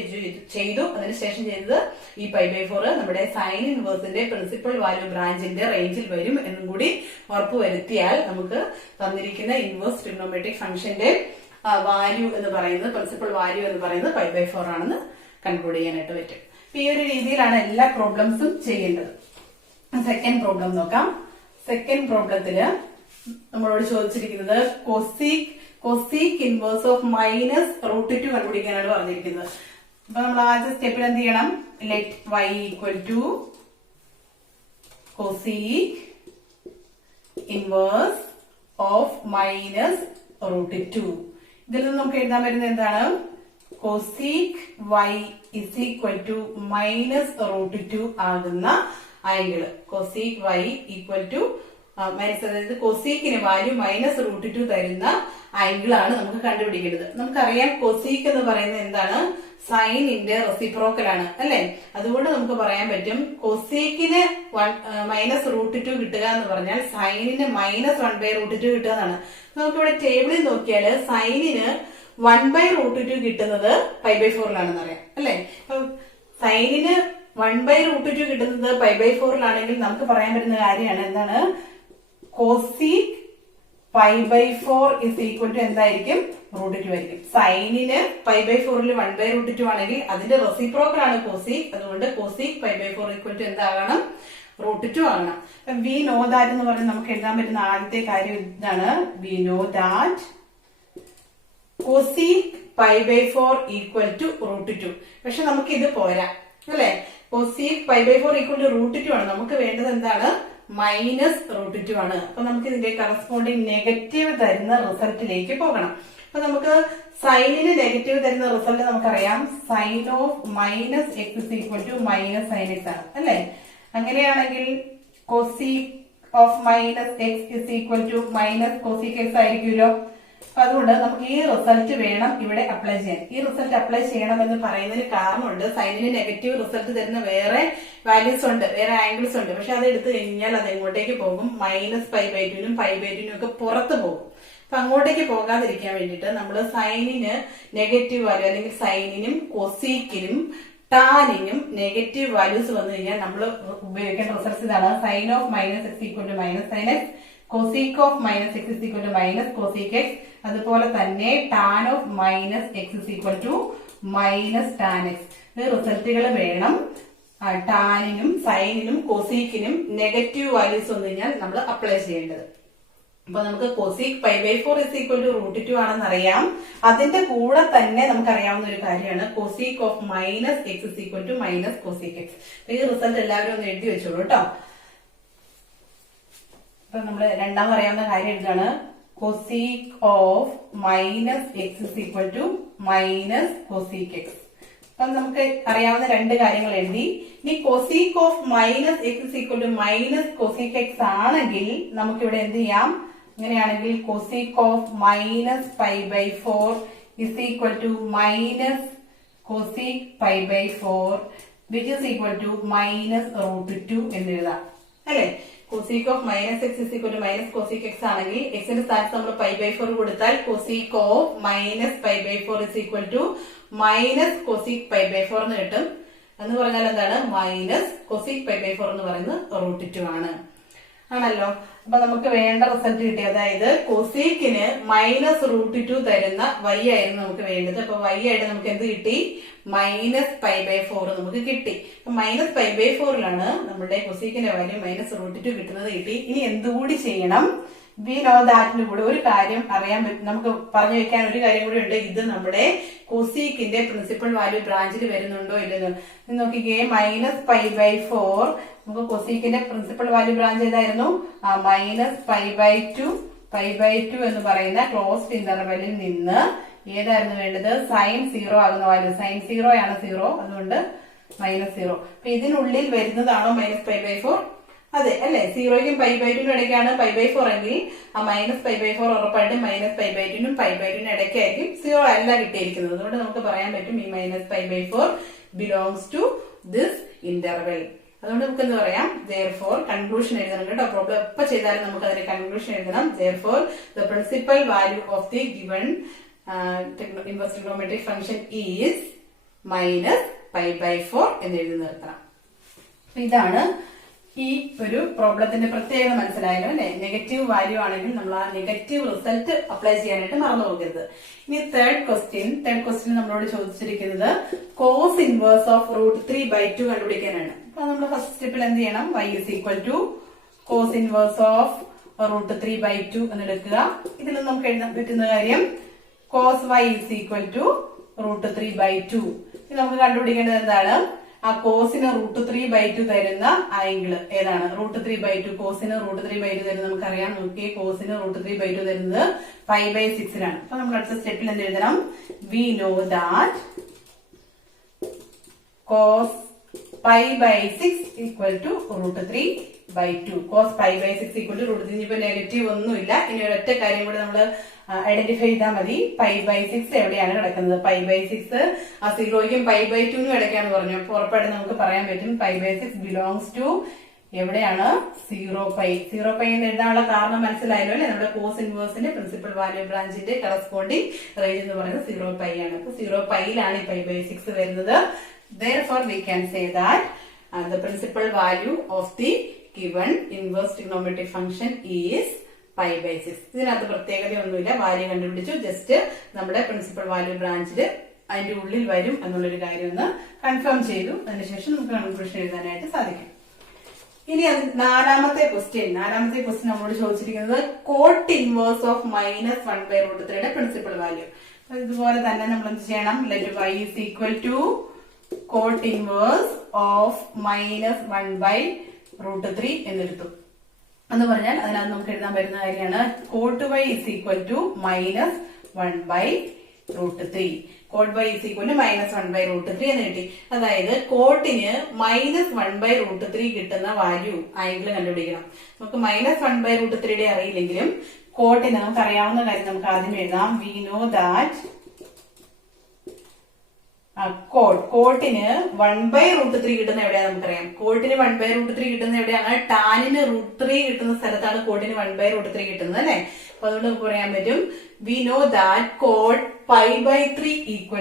ചെയ്തു. അതിനുശേഷം ചെയ്തത് ഈ π/4 നമ്മുടെ സൈൻ ഇൻവേഴ്സിന്റെ പ്രിൻസിപ്പൽ വാല്യൂ ബ്രാഞ്ചിന്റെ റേഞ്ചിൽ വരും എന്നും കൂടി ഉറപ്പ് വരുത്തിയാൽ നമുക്ക് തന്നിരിക്കുന്ന ഇൻവേഴ്സ് ട്രിഗണോമെട്രിക് ഫംഗ്ഷന്റെ വാല്യൂ എന്ന് പറയുന്നത്, പ്രിൻസിപ്പൽ വാല്യൂ എന്ന് പറയുന്നത് π/4 ആണെന്ന് കൺക്ലൂഡ് ചെയ്യാനായിട്ട് പറ്റും. അപ്പൊ ഈ ഒരു രീതിയിലാണ് എല്ലാ പ്രോബ്ലംസും ചെയ്യേണ്ടത്. സെക്കൻഡ് പ്രോബ്ലം നോക്കാം. സെക്കൻഡ് പ്രോബ്ലത്തില് നമ്മളോട് ചോദിച്ചിരിക്കുന്നത് കൊസീക് ഇൻവേഴ്സ് ഓഫ് -√2 കണ്ടുപിടിക്കാനാണ് പറഞ്ഞിരിക്കുന്നത്. അപ്പൊ നമ്മൾ ആദ്യത്തെ സ്റ്റെപ്പിൽ എന്ത് ചെയ്യണം? Let y = cosec inverse of -√2. ഇതിൽ നിന്ന് നമുക്ക് എഴുതാൻ വരുന്നത് എന്താണ്? കൊസീക് y = -√2 ആകുന്ന ആംഗിള്. കൊസീക് y അതായത് കൊസീക്കിന് വാല്യൂ -√2 തരുന്ന ആംഗിൾ ആണ് നമുക്ക് കണ്ടുപിടിക്കേണ്ടത്. നമുക്കറിയാം കൊസീക്ക് എന്ന് പറയുന്നത് എന്താണ്? സൈനിന്റെ റെസിപ്രോക്കൽ ആണ് അല്ലെ? അതുകൊണ്ട് നമുക്ക് പറയാൻ പറ്റും കൊസീക്കിന് -√2 കിട്ടുക എന്ന് പറഞ്ഞാൽ സൈനിന് -1/√2 കിട്ടുക എന്നാണ്. നമുക്കിവിടെ ടേബിളിൽ നോക്കിയാൽ സൈനിന് 1/√2 കിട്ടുന്നത് π/4ലാണെന്ന് അറിയാം അല്ലെ? അപ്പൊ സൈനിന് 1/√2 കിട്ടുന്നത് π/4ലാണെങ്കിൽ നമുക്ക് പറയാൻ പറ്റുന്ന കാര്യമാണ് എന്താണ്? കൊസീക് π/4 എന്തായിരിക്കും? √2 ആയിരിക്കും. സൈനിന് π/4ൽ 1/√2 ആണെങ്കിൽ അതിന്റെ റെസിപ്രോക്കൽ ആണ് കൊസീക്. അതുകൊണ്ട് കൊസീക് π/4 എന്താകണം? √2 ആകണം. വി നോ ദാറ്റ് എന്ന് പറഞ്ഞ് നമുക്ക് എഴുതാൻ പറ്റുന്ന ആദ്യത്തെ കാര്യം ഇതാണ്. We know that cosec π/4 √2. പക്ഷെ നമുക്ക് ഇത് പോരാ അല്ലെ? കൊസീക് π/4 √2 ആണ്. നമുക്ക് വേണ്ടത് എന്താണ്? -√2 ആണ്. അപ്പൊ നമുക്ക് ഇതിന്റെ കറസ്പോണ്ടിങ് നെഗറ്റീവ് തരുന്ന റിസൾട്ടിലേക്ക് പോകണം. അപ്പൊ നമുക്ക് സൈനിന് നെഗറ്റീവ് തരുന്ന റിസൾട്ട് നമുക്കറിയാം. Sine of -x -sin x ആണ് അല്ലെ? അങ്ങനെയാണെങ്കിൽ cosec of -x -cosec x ആയിരിക്കുമല്ലോ. അപ്പൊ അതുകൊണ്ട് നമുക്ക് ഈ റിസൾട്ട് വേണം ഇവിടെ അപ്ലൈ ചെയ്യാൻ. ഈ റിസൾട്ട് അപ്ലൈ ചെയ്യണം എന്ന് പറയുന്നതിന് കാരണമുണ്ട്. സൈനിന് നെഗറ്റീവ് റിസൾട്ട് തരുന്ന വേറെ വാല്യൂസ് ഉണ്ട്, വേറെ ആംഗിൾസ് ഉണ്ട്. പക്ഷെ അത് എടുത്തു കഴിഞ്ഞാൽ അത് എങ്ങോട്ടേക്ക് പോകും? -π/2നും π/2നും ഒക്കെ പുറത്ത് പോകും. അപ്പൊ അങ്ങോട്ടേക്ക് പോകാതിരിക്കാൻ വേണ്ടിയിട്ട് നമ്മൾ സൈനിന് നെഗറ്റീവ് വാല്യൂ അല്ലെങ്കിൽ സൈനിനും കൊസീക്കിനും ടാനിനും നെഗറ്റീവ് വാല്യൂസ് വന്നു കഴിഞ്ഞാൽ നമ്മൾ ഉപയോഗിക്കേണ്ട റിസൾട്ട്സ് ഇതാണ്. Sine of -x -sin x, cosec of -x -cosec x, അതുപോലെ തന്നെ tan of -x -tan x. ഈ റിസൾട്ടുകൾ വേണം ടാനിനും സൈനിനും കൊസീക്കിനും നെഗറ്റീവ് വാല്യൂസ് വന്നു കഴിഞ്ഞാൽ നമ്മൾ അപ്ലൈ ചെയ്യേണ്ടത്. അപ്പൊ നമുക്ക് കൊസീക് π/4 √2 ആണെന്ന് അറിയാം. അതിന്റെ കൂടെ തന്നെ നമുക്കറിയാവുന്ന ഒരു കാര്യമാണ് cosec of -x -cosec x. ഈ റിസൾട്ട് എല്ലാവരും ഒന്ന് എഴുതി വെച്ചോളൂ കേട്ടോ. അപ്പൊ നമ്മള് രണ്ടാമത് അറിയാവുന്ന കാര്യം എന്താണ്? Cosec of -x -cosec x. അപ്പൊ നമുക്ക് അറിയാവുന്ന രണ്ട് കാര്യങ്ങൾ എഴുതി. ഇനി cosec of -x -cosec x ആണെങ്കിൽ നമുക്കിവിടെ എന്ത് ചെയ്യാം? ഇങ്ങനെയാണെങ്കിൽ cosec of -π/4 -cosec π/4 which is equal to -√2 എന്ന് എഴുതാം അല്ലെ? Cosec of -x -cosec x ആണെങ്കിൽ എക്സിന്റെ സ്ഥാനത്ത് നമ്മൾ π/4 കൊടുത്താൽ കൊസീക് ഓഫ് -π/4 -cosec π/4 എന്ന് കിട്ടും. എന്ന് പറഞ്ഞാൽ എന്താണ്? -cosec π/4 എന്ന് പറയുന്നത് √2 ആണ് ആണല്ലോ. അപ്പൊ നമുക്ക് വേണ്ട റിസൾട്ട് കിട്ടി. അതായത് കൊസീക്കിന് -√2 തരുന്ന y ആയിരുന്നു നമുക്ക് വേണ്ടത്. അപ്പൊ y ആയിട്ട് നമുക്ക് എന്ത് കിട്ടി? -π/4 നമുക്ക് കിട്ടി. അപ്പൊ -π/4ലാണ് നമ്മുടെ കൊസീക്കിന്റെ വാല്യൂ -√2 കിട്ടുന്നത് കിട്ടി. ഇനി എന്തുകൂടി ചെയ്യണം? വി നോ ദാറ്റിന് കൂടെ ഒരു കാര്യം അറിയാൻ പറ്റും. നമുക്ക് പറഞ്ഞു വെക്കാൻ ഒരു കാര്യം കൂടി ഉണ്ട്. ഇത് നമ്മുടെ കൊസീക്കിന്റെ പ്രിൻസിപ്പൽ വാല്യൂ ബ്രാഞ്ചിൽ വരുന്നുണ്ടോ ഇല്ലെന്ന് നോക്കിക്കേ. -π/4 നമുക്ക് കൊസീക്കിന്റെ പ്രിൻസിപ്പൽ വാല്യൂ ബ്രാഞ്ച് ഏതായിരുന്നു? -π/2 എന്ന് പറയുന്ന ക്ലോസ്ഡ് ഇന്റർവെല്ലിൽ നിന്ന് ഏതായിരുന്നു വേണ്ടത്? sin 0 ആകുന്ന വാല്യൂ. sin 0 ആണ് 0, അതുകൊണ്ട് -0. അപ്പൊ ഇതിനുള്ളിൽ വരുന്നതാണോ -π/4? അതെ അല്ലെ, 0ക്കും π/2 ഇടയ്ക്കാണ് π/4 എങ്കിൽ ആ -π/4 ഉറപ്പായിട്ടും -π/2 π/2 ഇടയ്ക്കായിരിക്കും. 0 അല്ല കിട്ടിയിരിക്കുന്നത്. അതുകൊണ്ട് നമുക്ക് പറയാൻ പറ്റും ഈ -π/4 ബിലോങ്സ് ടു ദിസ് ഇന്റർവെൽ. അതുകൊണ്ട് നമുക്ക് എന്ത് പറയാം? therefore കൺക്ലൂഷൻ എഴുതണം കേട്ടോ. പ്രോബ്ലം എപ്പോ ചെയ്താലും നമുക്ക് അതിന്റെ കൺക്ലൂഷൻ എഴുതണം. therefore the principal value of the given inverse trigonometric function is -π/4 എന്ന് എഴുതി നിർത്തണം. ഇതാണ് ഈ ഒരു പ്രോബ്ലത്തിന്റെ പ്രത്യേകത. മനസ്സിലായല്ലോ അല്ലെ? നെഗറ്റീവ് വാല്യൂ ആണെങ്കിൽ നമ്മൾ ആ നെഗറ്റീവ് റിസൾട്ട് അപ്ലൈ ചെയ്യാനായിട്ട് മറന്നു പോകരുത്. ഇനി തേർഡ് ക്വസ്റ്റ്യൻ നമ്മളോട് ചോദിച്ചിരിക്കുന്നത് കോസ് ഇൻവേഴ്സ് ഓഫ് √3/2 കണ്ടുപിടിക്കാനാണ്. അപ്പൊ നമ്മൾ ഫസ്റ്റ് സ്റ്റെപ്പിൽ എന്ത് ചെയ്യണം? y = കോസ് ഇൻവേഴ്സ് ഓഫ് √3/2 എന്ന് എടുക്കുക. ഇതിൽ നമുക്ക് എഴുതാൻ പറ്റുന്ന കാര്യം കോസ് y = √3/2. ഇത് നമുക്ക് കണ്ടുപിടിക്കേണ്ടത് എന്താണ്? ആ കോസിന് √3/2 തരുന്ന ആംഗിള് ഏതാണ്? √3/2 കോസിന് √3/2 തരുന്നത് നമുക്കറിയാം. നോക്കിയേ, കോസിന് √3/2 തരുന്നത് π/6 അപ്പൊ നമ്മൾ അടുത്ത സ്റ്റെപ്പിൽ എന്ത് എഴുതണം? We know that cos π/6 = √3/2. Cos π/6 = √3. ഇപ്പൊ നെഗറ്റീവ് ഒന്നുമില്ല. ഇനി ഒരൊറ്റ കാര്യം കൂടെ നമ്മൾ ഐഡന്റിഫൈ ചെയ്താൽ മതി. π/6 എവിടെയാണ് കിടക്കുന്നത്? π/6 ആ 0ക്കും π/2 ഇടയ്ക്കാന്ന് പറഞ്ഞു. അപ്പൊ ഉറപ്പായിട്ട് നമുക്ക് പറയാൻ പറ്റും π/6 ബിലോങ്സ് ടു എവിടെയാണ്? 0π. 0π എന്ന് എഴുതാനുള്ള കാരണം മനസ്സിലായല്ലോ അല്ലെ? നമ്മുടെ കോസ് ഇൻവേഴ്സിന്റെ പ്രിൻസിപ്പൽ വാല്യൂ ബ്രാഞ്ചിന്റെ കറസ്പോണ്ടിങ് റേഞ്ച് എന്ന് പറയുന്നത് 0π ആണ്. അപ്പൊ 0πയിലാണ് ഈ π/6 വരുന്നത്. Therefore we can say that the principal value of the given inverse trigonometric function is π/6. ഇതിനകത്ത് പ്രത്യേകതയൊന്നുമില്ല. വാല്യൂ കണ്ടുപിടിച്ചു. ജസ്റ്റ് നമ്മുടെ പ്രിൻസിപ്പൽ വാല്യൂ ബ്രാഞ്ചിൽ അതിന്റെ ഉള്ളിൽ വരും എന്നുള്ളൊരു കാര്യം ഒന്ന് കൺഫേം ചെയ്തു. അതിനുശേഷം നമുക്ക് കൺക്ലൂഷൻ എഴുതാനായിട്ട് സാധിക്കും. ഇനി നാലാമത്തെ ക്വസ്റ്റ്യൻ നമ്മളോട് ചോദിച്ചിരിക്കുന്നത് cot inverse of -1/√3 principal value. ഇതുപോലെ തന്നെ നമ്മൾ എന്ത് ചെയ്യണം? Let y = cot inverse of -1/√3 എന്നെടുത്തു എന്ന് പറഞ്ഞാൽ അതിനകത്ത് നമുക്ക് എഴുതാൻ പറ്റുന്ന കാര്യമാണ് കോട്ട് y = -1/√3. കോട്ട് y = -1/√3 എന്ന് കിട്ടി. അതായത് കോട്ടിന് -1/√3 കിട്ടുന്ന വാല്യൂ ആംഗിൾ കണ്ടുപിടിക്കണം. നമുക്ക് -1/√3 അറിയില്ലെങ്കിലും കോട്ടിന് നമുക്ക് അറിയാവുന്ന കാര്യം നമുക്ക് ആദ്യം എഴുതാം. വി നോ ദാറ്റ് കോട്ടിന് 1/√3 കിട്ടുന്ന എവിടെയാണ് നമുക്കറിയാം. കോട്ടിന് 1/√3 കിട്ടുന്ന എവിടെയാണ്? ടാനിന് √3 കിട്ടുന്ന സ്ഥലത്താണ് കോട്ടിന് 1/√3 കിട്ടുന്നത് അല്ലെ? അപ്പൊ അതുകൊണ്ട് നമുക്ക് പറയാൻ പറ്റും വി നോ ദാറ്റ് കോട്ട് π/3 =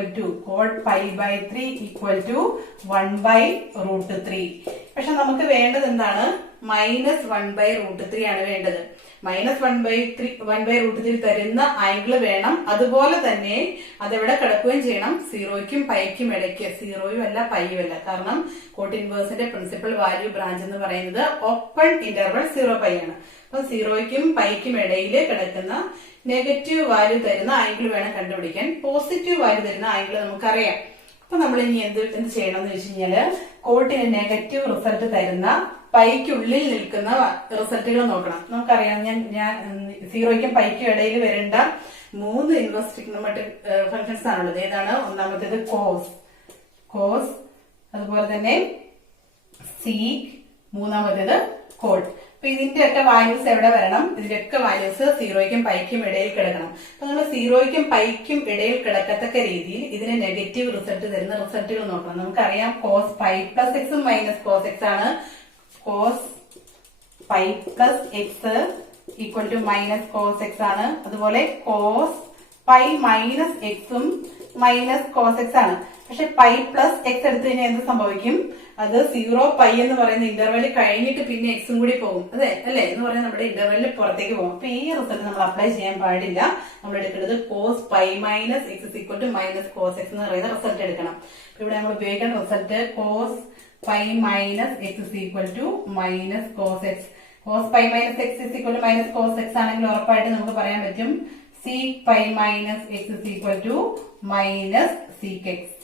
1/√3. പക്ഷെ നമുക്ക് വേണ്ടത് എന്താണ്? -1/√3 ആണ് വേണ്ടത്. -1/√3 തരുന്ന ആംഗിൾ വേണം. അതുപോലെ തന്നെ അതെവിടെ കിടക്കുകയും ചെയ്യണം? 0ക്കും π-ക്കും ഇടയ്ക്ക്. 0യും അല്ല π-യും അല്ല. കാരണം കോട്ട് ഇൻവേഴ്സിന്റെ പ്രിൻസിപ്പൽ വാല്യൂ ബ്രാഞ്ച് എന്ന് പറയുന്നത് ഓപ്പൺ ഇന്റർവൽ 0π ആണ്. അപ്പൊ 0ക്കും π-ക്കും ഇടയിൽ കിടക്കുന്ന നെഗറ്റീവ് വാല്യൂ തരുന്ന ആംഗിൾ വേണം കണ്ടുപിടിക്കാൻ. പോസിറ്റീവ് വാല്യൂ തരുന്ന ആംഗിൾ നമുക്കറിയാം. അപ്പൊ നമ്മൾ ഇനി എന്ത് ചെയ്യണം എന്ന് വെച്ച് കഴിഞ്ഞാല് കോട്ടിന് നെഗറ്റീവ് റിസൾട്ട് തരുന്ന പൈക്കുള്ളിൽ നിൽക്കുന്ന റിസൾട്ടുകൾ നോക്കണം. നമുക്കറിയാം ഞാൻ 0ക്കും π-ക്കും ഇടയിൽ വരേണ്ട 3 ഇൻവേഴ്സ് ട്രിഗണോമെട്രിക് ഫങ്ഷൻസ് ആണുള്ളത്. ഏതാണ്? ഒന്നാമത്തേത് കോസ്, അതുപോലെ തന്നെ സീക്, മൂന്നാമത്തേത് കോട്ട്. അപ്പൊ ഇതിന്റെയൊക്കെ വാല്യൂസ് എവിടെ വരണം? ഇതിന്റെയൊക്കെ വാല്യൂസ് 0ക്കും π-ക്കും ഇടയിൽ കിടക്കണം. അപ്പൊ നമ്മൾ 0ക്കും π-ക്കും ഇടയിൽ കിടക്കത്തക്ക രീതിയിൽ ഇതിന് നെഗറ്റീവ് റിസൾട്ട് തരുന്ന റിസൾട്ടുകൾ നോക്കണം. നമുക്കറിയാം cos π + x -cos x ആണ്. cos π + x = -cos x ആണ്. അതുപോലെ cos π - x -cos x ആണ്. പക്ഷെ π + x എടുത്തു കഴിഞ്ഞാൽ എന്ത് സംഭവിക്കും? അത് 0π എന്ന് പറയുന്ന ഇന്റർവെല് കഴിഞ്ഞിട്ട് പിന്നെ എക്സും കൂടി പോകും. അതെ അല്ലെ? എന്ന് പറഞ്ഞാൽ നമ്മുടെ ഇന്റർവെല്ലിൽ പുറത്തേക്ക് പോകും. അപ്പൊ ഈ റിസൾട്ട് നമ്മൾ അപ്ലൈ ചെയ്യാൻ പാടില്ല. നമ്മൾ എടുക്കേണ്ടത് cos π - x = -cos x എന്ന് പറയുന്ന റിസൾട്ട് എടുക്കണം. ഇവിടെ നമ്മൾ ഉപയോഗിക്കുന്ന result cos π - x = -cos x. cos π - x = -cos x ആണെങ്കിൽ ഉറപ്പായിട്ട് നമുക്ക് പറയാൻ പറ്റും sec π - x = minus sec x.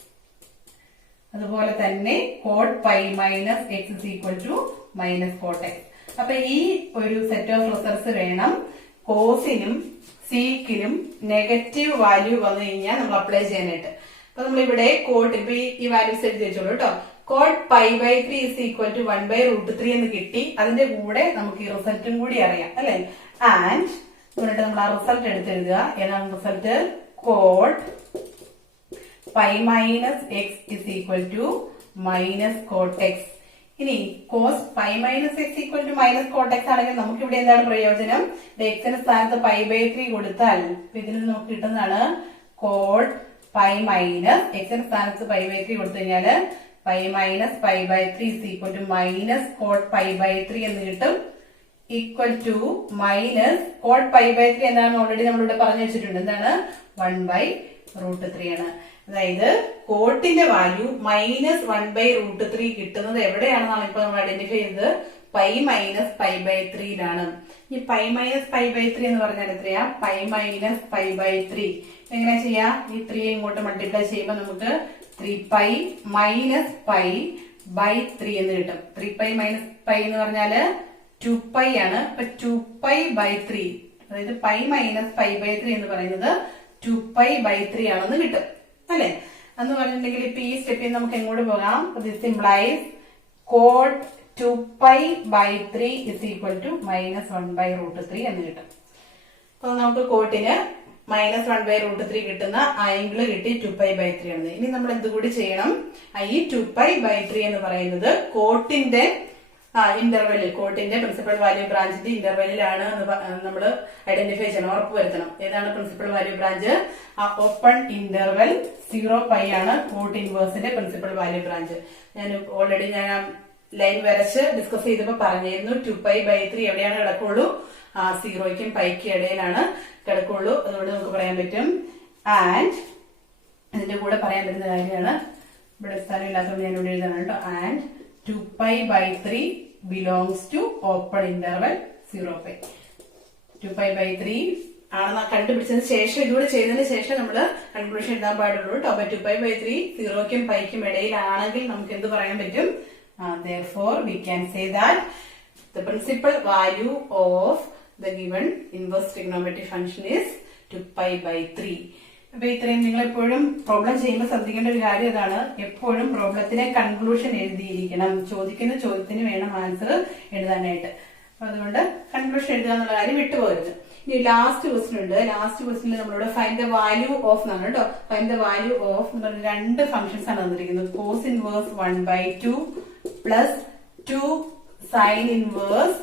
അതുപോലെ തന്നെ cot pi minus x is equal to minus cot x. അപ്പൊ ഈ ഒരു സെറ്റ് ഓഫ് റിസൾട്ട്സ് വേണം കോസിനും സീക്കിനും നെഗറ്റീവ് വാല്യൂ വന്നു കഴിഞ്ഞാൽ നമ്മൾ അപ്ലൈ ചെയ്യാനായിട്ട്. അപ്പൊ നമ്മളിവിടെ കോട്ട് ഇപ്പൊ ഈ വാല്യൂസ് എഴുതി വെച്ചോളൂ കേട്ടോ. Cot pi by 3 is equal to 1/√3 എന്ന് കിട്ടി. അതിന്റെ കൂടെ നമുക്ക് ഈ റിസൾട്ടും കൂടി അറിയാം അല്ലെ. ആൻഡ് എന്നിട്ട് നമ്മൾ ആ റിസൾട്ട് എടുത്തെഴുതുക. ഏതാണ് result? Cot pi minus x is equal to minus cot x. ഇനി cos pi minus x equal to minus cot x ആണെങ്കിൽ നമുക്ക് ഇവിടെ എന്താണ് പ്രയോജനം? എക്സിന് സ്ഥാനത്ത് പൈ ബൈ 3 കൊടുത്താൽ ഇതിൽ നമുക്ക് കിട്ടുന്നതാണ് കോട്ട് പൈ മൈനസ് എക്സിന് സ്ഥാനത്ത് പൈ ബൈ 3 കൊടുത്തു കഴിഞ്ഞാല് pi minus pi by 3 is equal to minus cot pi by 3 എന്ന് കിട്ടും. Equal to minus cot pi by 3 എന്താണ് ഓൾറെഡി നമ്മളിവിടെ പറഞ്ഞു വെച്ചിട്ടുണ്ട്. എന്താണ്? 1/√3 ആണ്. അതായത് കോട്ടിന്റെ വാല്യൂ മൈനസ് 1/√3 കിട്ടുന്നത് എവിടെയാണെന്നാണ് ഇപ്പൊ നമ്മൾ ഐഡന്റിഫൈ ചെയ്തത്? പൈ മൈനസ് പൈ ബൈ 3യിലാണ്. ഈ പൈ മൈനസ് പൈ ബൈ 3 എന്ന് പറഞ്ഞാൽ എത്രയാ? Pi minus pi by 3. എങ്ങനെ ചെയ്യാം? ഈ 3 ഇങ്ങോട്ട് മൾട്ടിപ്ലൈ ചെയ്യുമ്പോൾ നമുക്ക് 3π മൈനസ് പൈ ബൈ 3 എന്ന് കിട്ടും. 3π മൈനസ് പൈ എന്ന് പറഞ്ഞാല് 2π ആണ്. അപ്പൊ 2π ബൈ 3, അതായത് പൈ മൈനസ് പൈ ബൈ 3 എന്ന് പറയുന്നത് 2π ബൈ 3 ആണെന്ന് കിട്ടും അല്ലെ. എന്ന് പറഞ്ഞിട്ടുണ്ടെങ്കിൽ ഇപ്പൊ ഈ സ്റ്റെപ്പിൽ നമുക്ക് എങ്ങോട്ട് പോകാം? This implies cot 2π by 3 is equal to minus 1/√3 എന്ന് കിട്ടും. അപ്പൊ നമുക്ക് കോട്ടിന് മൈനസ് 1/√3 കിട്ടുന്ന ആംഗിൾ കിട്ടി 2π ബൈ 3 ആണ്. ഇനി നമ്മൾ എന്തുകൂടി ചെയ്യണം? ഈ 2π ബൈ 3 എന്ന് പറയുന്നത് കോട്ടിന്റെ ഇന്റർവെല്ലിൽ, കോട്ടിന്റെ പ്രിൻസിപ്പൽ വാല്യൂ ബ്രാഞ്ചിന്റെ ഇന്റർവെല്ലിലാണ് നമ്മൾ ഐഡന്റിഫൈ ചെയ്യണം, ഉറപ്പുവരുത്തണം. ഏതാണ് principal value branch? Open interval 0π ആണ് കോട്ട് ഇൻവേഴ്സിന്റെ പ്രിൻസിപ്പൽ വാല്യൂ ബ്രാഞ്ച്. ഞാൻ ഓൾറെഡി ലൈൻ വരച്ച് ഡിസ്കസ് ചെയ്തപ്പോ പറഞ്ഞിരുന്നു 2π ബൈ 3 എവിടെയാണ് കിടക്കുള്ളൂ? 0ക്കും പൈക്കും ഇടയിലാണ് കിടക്കുള്ളൂ. അതുകൊണ്ട് നമുക്ക് പറയാൻ പറ്റും. ആൻഡ് ഇതിന്റെ കൂടെ പറയാൻ പറ്റുന്ന കാര്യമാണ്, ഇവിടെ സ്ഥലം ഇല്ലാത്തതുകൊണ്ട് ഞാൻ ഇവിടെ എഴുതാണ് കേട്ടോ. And 2π by 3 belongs to open interval 0π. 2π by 3 ആണെന്ന് കണ്ടുപിടിച്ചതിന് ശേഷം, ഇതുകൂടെ ചെയ്തതിന് ശേഷം നമ്മൾ കൺക്ലൂഷൻ എഴുതാൻ പാടുള്ളൂ കേട്ടോ. അപ്പൊ 2π ബൈ 3 0ക്കും പൈക്കും ഇടയിലാണെങ്കിൽ നമുക്ക് എന്ത് പറയാൻ പറ്റും? Therefore we can say that the principal value of the given inverse trigonometric function is 2π by 3. അപ്പൊ ഇത്രയും നിങ്ങൾ എപ്പോഴും പ്രോബ്ലം ചെയ്യുമ്പോൾ ശ്രദ്ധിക്കേണ്ട ഒരു കാര്യം അതാണ്, എപ്പോഴും പ്രോബ്ലത്തിനെ കൺക്ലൂഷൻ എഴുതിയിരിക്കണം. ചോദിക്കുന്ന ചോദ്യത്തിന് വേണം ആൻസർ എഴുതാനായിട്ട്. അപ്പൊ അതുകൊണ്ട് കൺക്ലൂഷൻ എഴുതുക എന്നുള്ള കാര്യം വിട്ടുപോകരുത്. ഇനി ലാസ്റ്റ് ക്വസ്റ്റ്യൻ ഉണ്ട്. ലാസ്റ്റ് ക്വസ്റ്റ്യനിൽ നമ്മളോട് ഫൈൻഡ് ദ വാല്യൂ ഓഫ് എന്നാണ് കേട്ടോ. ഫൈൻഡ് ദ വാല്യൂ ഓഫ് എന്ന് പറഞ്ഞ രണ്ട് ഫംഗ്ഷൻസ് ആണ് തന്നിരിക്കുന്നത്. Cos inverse 1/2 plus 2 sine inverse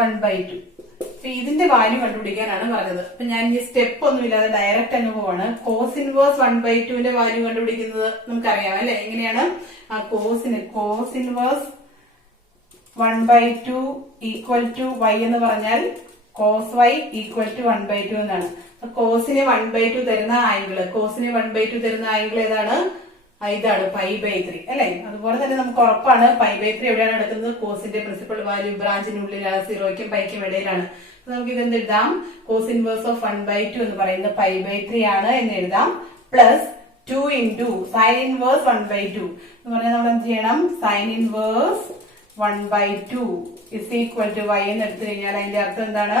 1/2. അപ്പൊ ഇതിന്റെ വാല്യൂ കണ്ടുപിടിക്കാനാണ് പറഞ്ഞത്. അപ്പൊ ഞാൻ ഈ സ്റ്റെപ്പ് ഒന്നും ഇല്ലാതെ ഡയറക്റ്റ് അങ്ങ് പോവാണ്. കോസ് ഇൻവേഴ്സ് 1/2ന്റെ വാല്യൂ കണ്ടുപിടിക്കുന്നത് നമുക്കറിയാം അല്ലെ. എങ്ങനെയാണ്? Cos inverse 1/2 equal to y എന്ന് പറഞ്ഞാൽ കോസ് y ഈക്വൽ ടു 1/2 എന്നാണ്. കോസിന് 1/2 തരുന്ന ആംഗിൾ ഏതാണ്? ഇതാണ് പൈ ബൈ 3 അല്ലെ. അതുപോലെ തന്നെ നമുക്ക് ഉറപ്പാണ് പൈ ബൈ 3 എവിടെയാണ് നടക്കുന്നത്? കോസിന്റെ പ്രിൻസിപ്പൽ വാല്യൂ ബ്രാഞ്ചിനുള്ളിലാണ്, 0ക്കും പൈക്കും ഇടയിലാണ്. നമുക്ക് ഇത് എന്ത് എഴുതാം? കോസ് ഇൻവേഴ്സ് ഓഫ് 1/2 എന്ന് പറയുന്നത് പൈ ബൈ 3 ആണ് എന്ന് എഴുതാം. പ്ലസ് 2 ഇൻറ്റു സൈൻ ഇൻവേഴ്സ് 1/2 എന്ന് പറഞ്ഞാൽ നമ്മൾ എന്ത് ചെയ്യണം? Sine inverse 1/2 is equal to y എന്ന് എടുത്തു കഴിഞ്ഞാൽ അതിന്റെ അർത്ഥം എന്താണ്?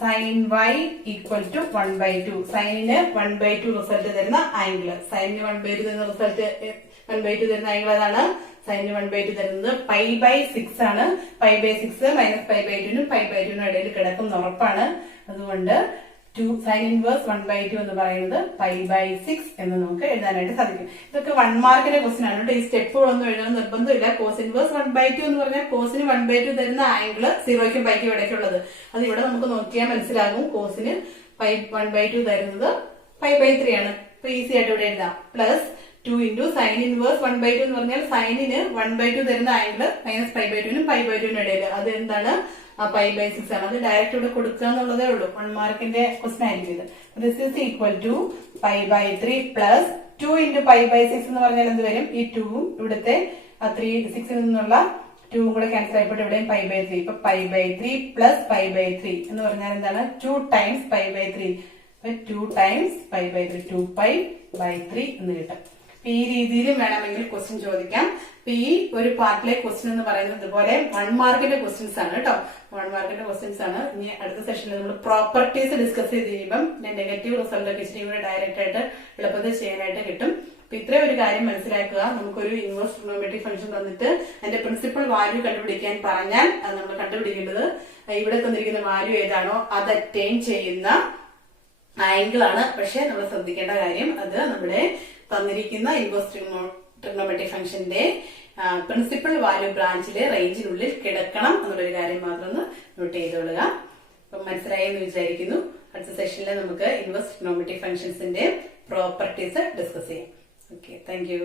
Sine y equal to 1/2. സൈനിന് 1/2 റിസൾട്ട് തരുന്ന ആംഗിൾ, സൈനിന് 1/2 തരുന്ന റിസൾട്ട് 1/2 തരുന്ന ആംഗിൾ ഏതാണ്? സൈനിന് 1/2 തരുന്നത് പൈ ബൈ 6 ആണ്. Pi by 6 minus pi by 2നും പൈ ബൈ 2നും ഇടയിൽ കിടക്കുന്ന ഉറപ്പാണ്. അതുകൊണ്ട് സൈൻ ഇൻവേഴ്സ് 1/2 എന്ന് പറയുന്നത് പൈ ബൈ 6 എന്ന് നമുക്ക് എഴുതാനായിട്ട് സാധിക്കും. ഇതൊക്കെ 1 മാർക്കിന്റെ ക്വസ്റ്റ്യൻ ആണ്. ഈ സ്റ്റെപ്പുകളൊന്നും എഴുതാൻ നിർബന്ധമില്ല. കോസ് ഇൻവേഴ്സ് 1/2 എന്ന് പറഞ്ഞാൽ കോസിന് 1/2 തരുന്ന ആംഗിൾ 0ക്കും പൈക്കും ഇടയ്ക്കുള്ളത്. അത് ഇവിടെ നമുക്ക് നോക്കിയാൽ മനസ്സിലാകും. കോസിന് 1/2 തരുന്നത് പൈ ബൈ 3 ആണ്. അപ്പൊ ഈസി ആയിട്ട് ഇവിടെ എഴുതാം. പ്ലസ് 2 ഇൻറ്റു സൈൻ ഇൻവേഴ്സ് 1/2 എന്ന് പറഞ്ഞാൽ സൈനിന് 1/2 തരുന്ന ആംഗിൾ മൈനസ് പൈ ബൈ 2നും പൈ ബൈ 2നും ഇടയിൽ, അത് എന്താണ്? പൈ ബൈ 6 ആണ്. അത് ഡയറക്റ്റ് ഇവിടെ കൊടുക്കുക എന്നുള്ളതേ ഉള്ളൂ. 1 മാർക്കിന്റെ ക്വസ്റ്റൻ ആയിരിക്കും ഇത്. This is equal to pi by 3 plus 2 into pi by 6 എന്ന് പറഞ്ഞാൽ എന്ത് വരും? ഈ 2ഉം ഇവിടുത്തെ 6ൽ നിന്നുള്ള 2ഉം കൂടെ ക്യാൻസൽ ആയിപ്പോട്ട് ഇവിടെയും പൈ ബൈ 3. ഇപ്പൊ pi by 3 plus pi by 3 എന്ന് പറഞ്ഞാൽ എന്താണ്? 2 times pi by 3. 2 times pi by 3, 2π by 3 എന്ന് കിട്ടും. ഈ രീതിയിലും വേണമെങ്കിൽ ക്വസ്റ്റ്യൻ ചോദിക്കാം. ഈ ഒരു പാർട്ടിലെ ക്വസ്റ്റ്യൻ എന്ന് പറയുന്നത് ഇതുപോലെ 1 മാർക്കിന്റെ ക്വസ്റ്റ്യൻസ് ആണ് കേട്ടോ. 1 മാർക്കിന്റെ ക്വസ്റ്റ്യൻസ് ആണ്. ഇനി അടുത്ത സെഷനിൽ നമ്മൾ പ്രോപ്പർട്ടീസ് ഡിസ്കസ് ചെയ്ത് കഴിയുമ്പം നെഗറ്റീവ് റിസൾട്ട് ഒക്കെ ഇച്ചിരി കൂടെ ഡയറക്റ്റ് ആയിട്ട് എളുപ്പത്തിൽ ചെയ്യാനായിട്ട് കിട്ടും. അപ്പൊ ഇത്രയും ഒരു കാര്യം മനസ്സിലാക്കുക. നമുക്കൊരു ഇൻവേഴ്സ് ട്രിഗണോമെട്രിക് ഫംഗ്ഷൻ തന്നിട്ട് അതിന്റെ പ്രിൻസിപ്പൽ വാല്യൂ കണ്ടുപിടിക്കാൻ പറഞ്ഞാൽ അത് നമ്മൾ കണ്ടുപിടിക്കേണ്ടത് ഇവിടെ തന്നിരിക്കുന്ന വാല്യൂ ഏതാണോ അത് അറ്റൈൻ ചെയ്യുന്ന ആംഗിൾ ആണ്. പക്ഷെ നമ്മൾ ശ്രദ്ധിക്കേണ്ട കാര്യം അത് നമ്മുടെ തന്നിരിക്കുന്ന ഇൻവേഴ്സ് ട്രിഗണോമെട്രിക് ഫംഗ്ഷന്റെ പ്രിൻസിപ്പൽ വാല്യൂ ബ്രാഞ്ചിലെ റേഞ്ചിനുള്ളിൽ കിടക്കണം എന്നുള്ളൊരു കാര്യം മാത്രം ഒന്ന് നോട്ട് ചെയ്തോളുക. അപ്പൊ മനസ്സിലായി എന്ന് വിചാരിക്കുന്നു. അടുത്ത സെഷനിൽ നമുക്ക് ഇൻവേഴ്സ് ട്രിഗണോമെട്രിക് ഫംഗ്ഷൻസിന്റെ പ്രോപ്പർട്ടീസ് ഡിസ്കസ് ചെയ്യാം. Okay, thank you.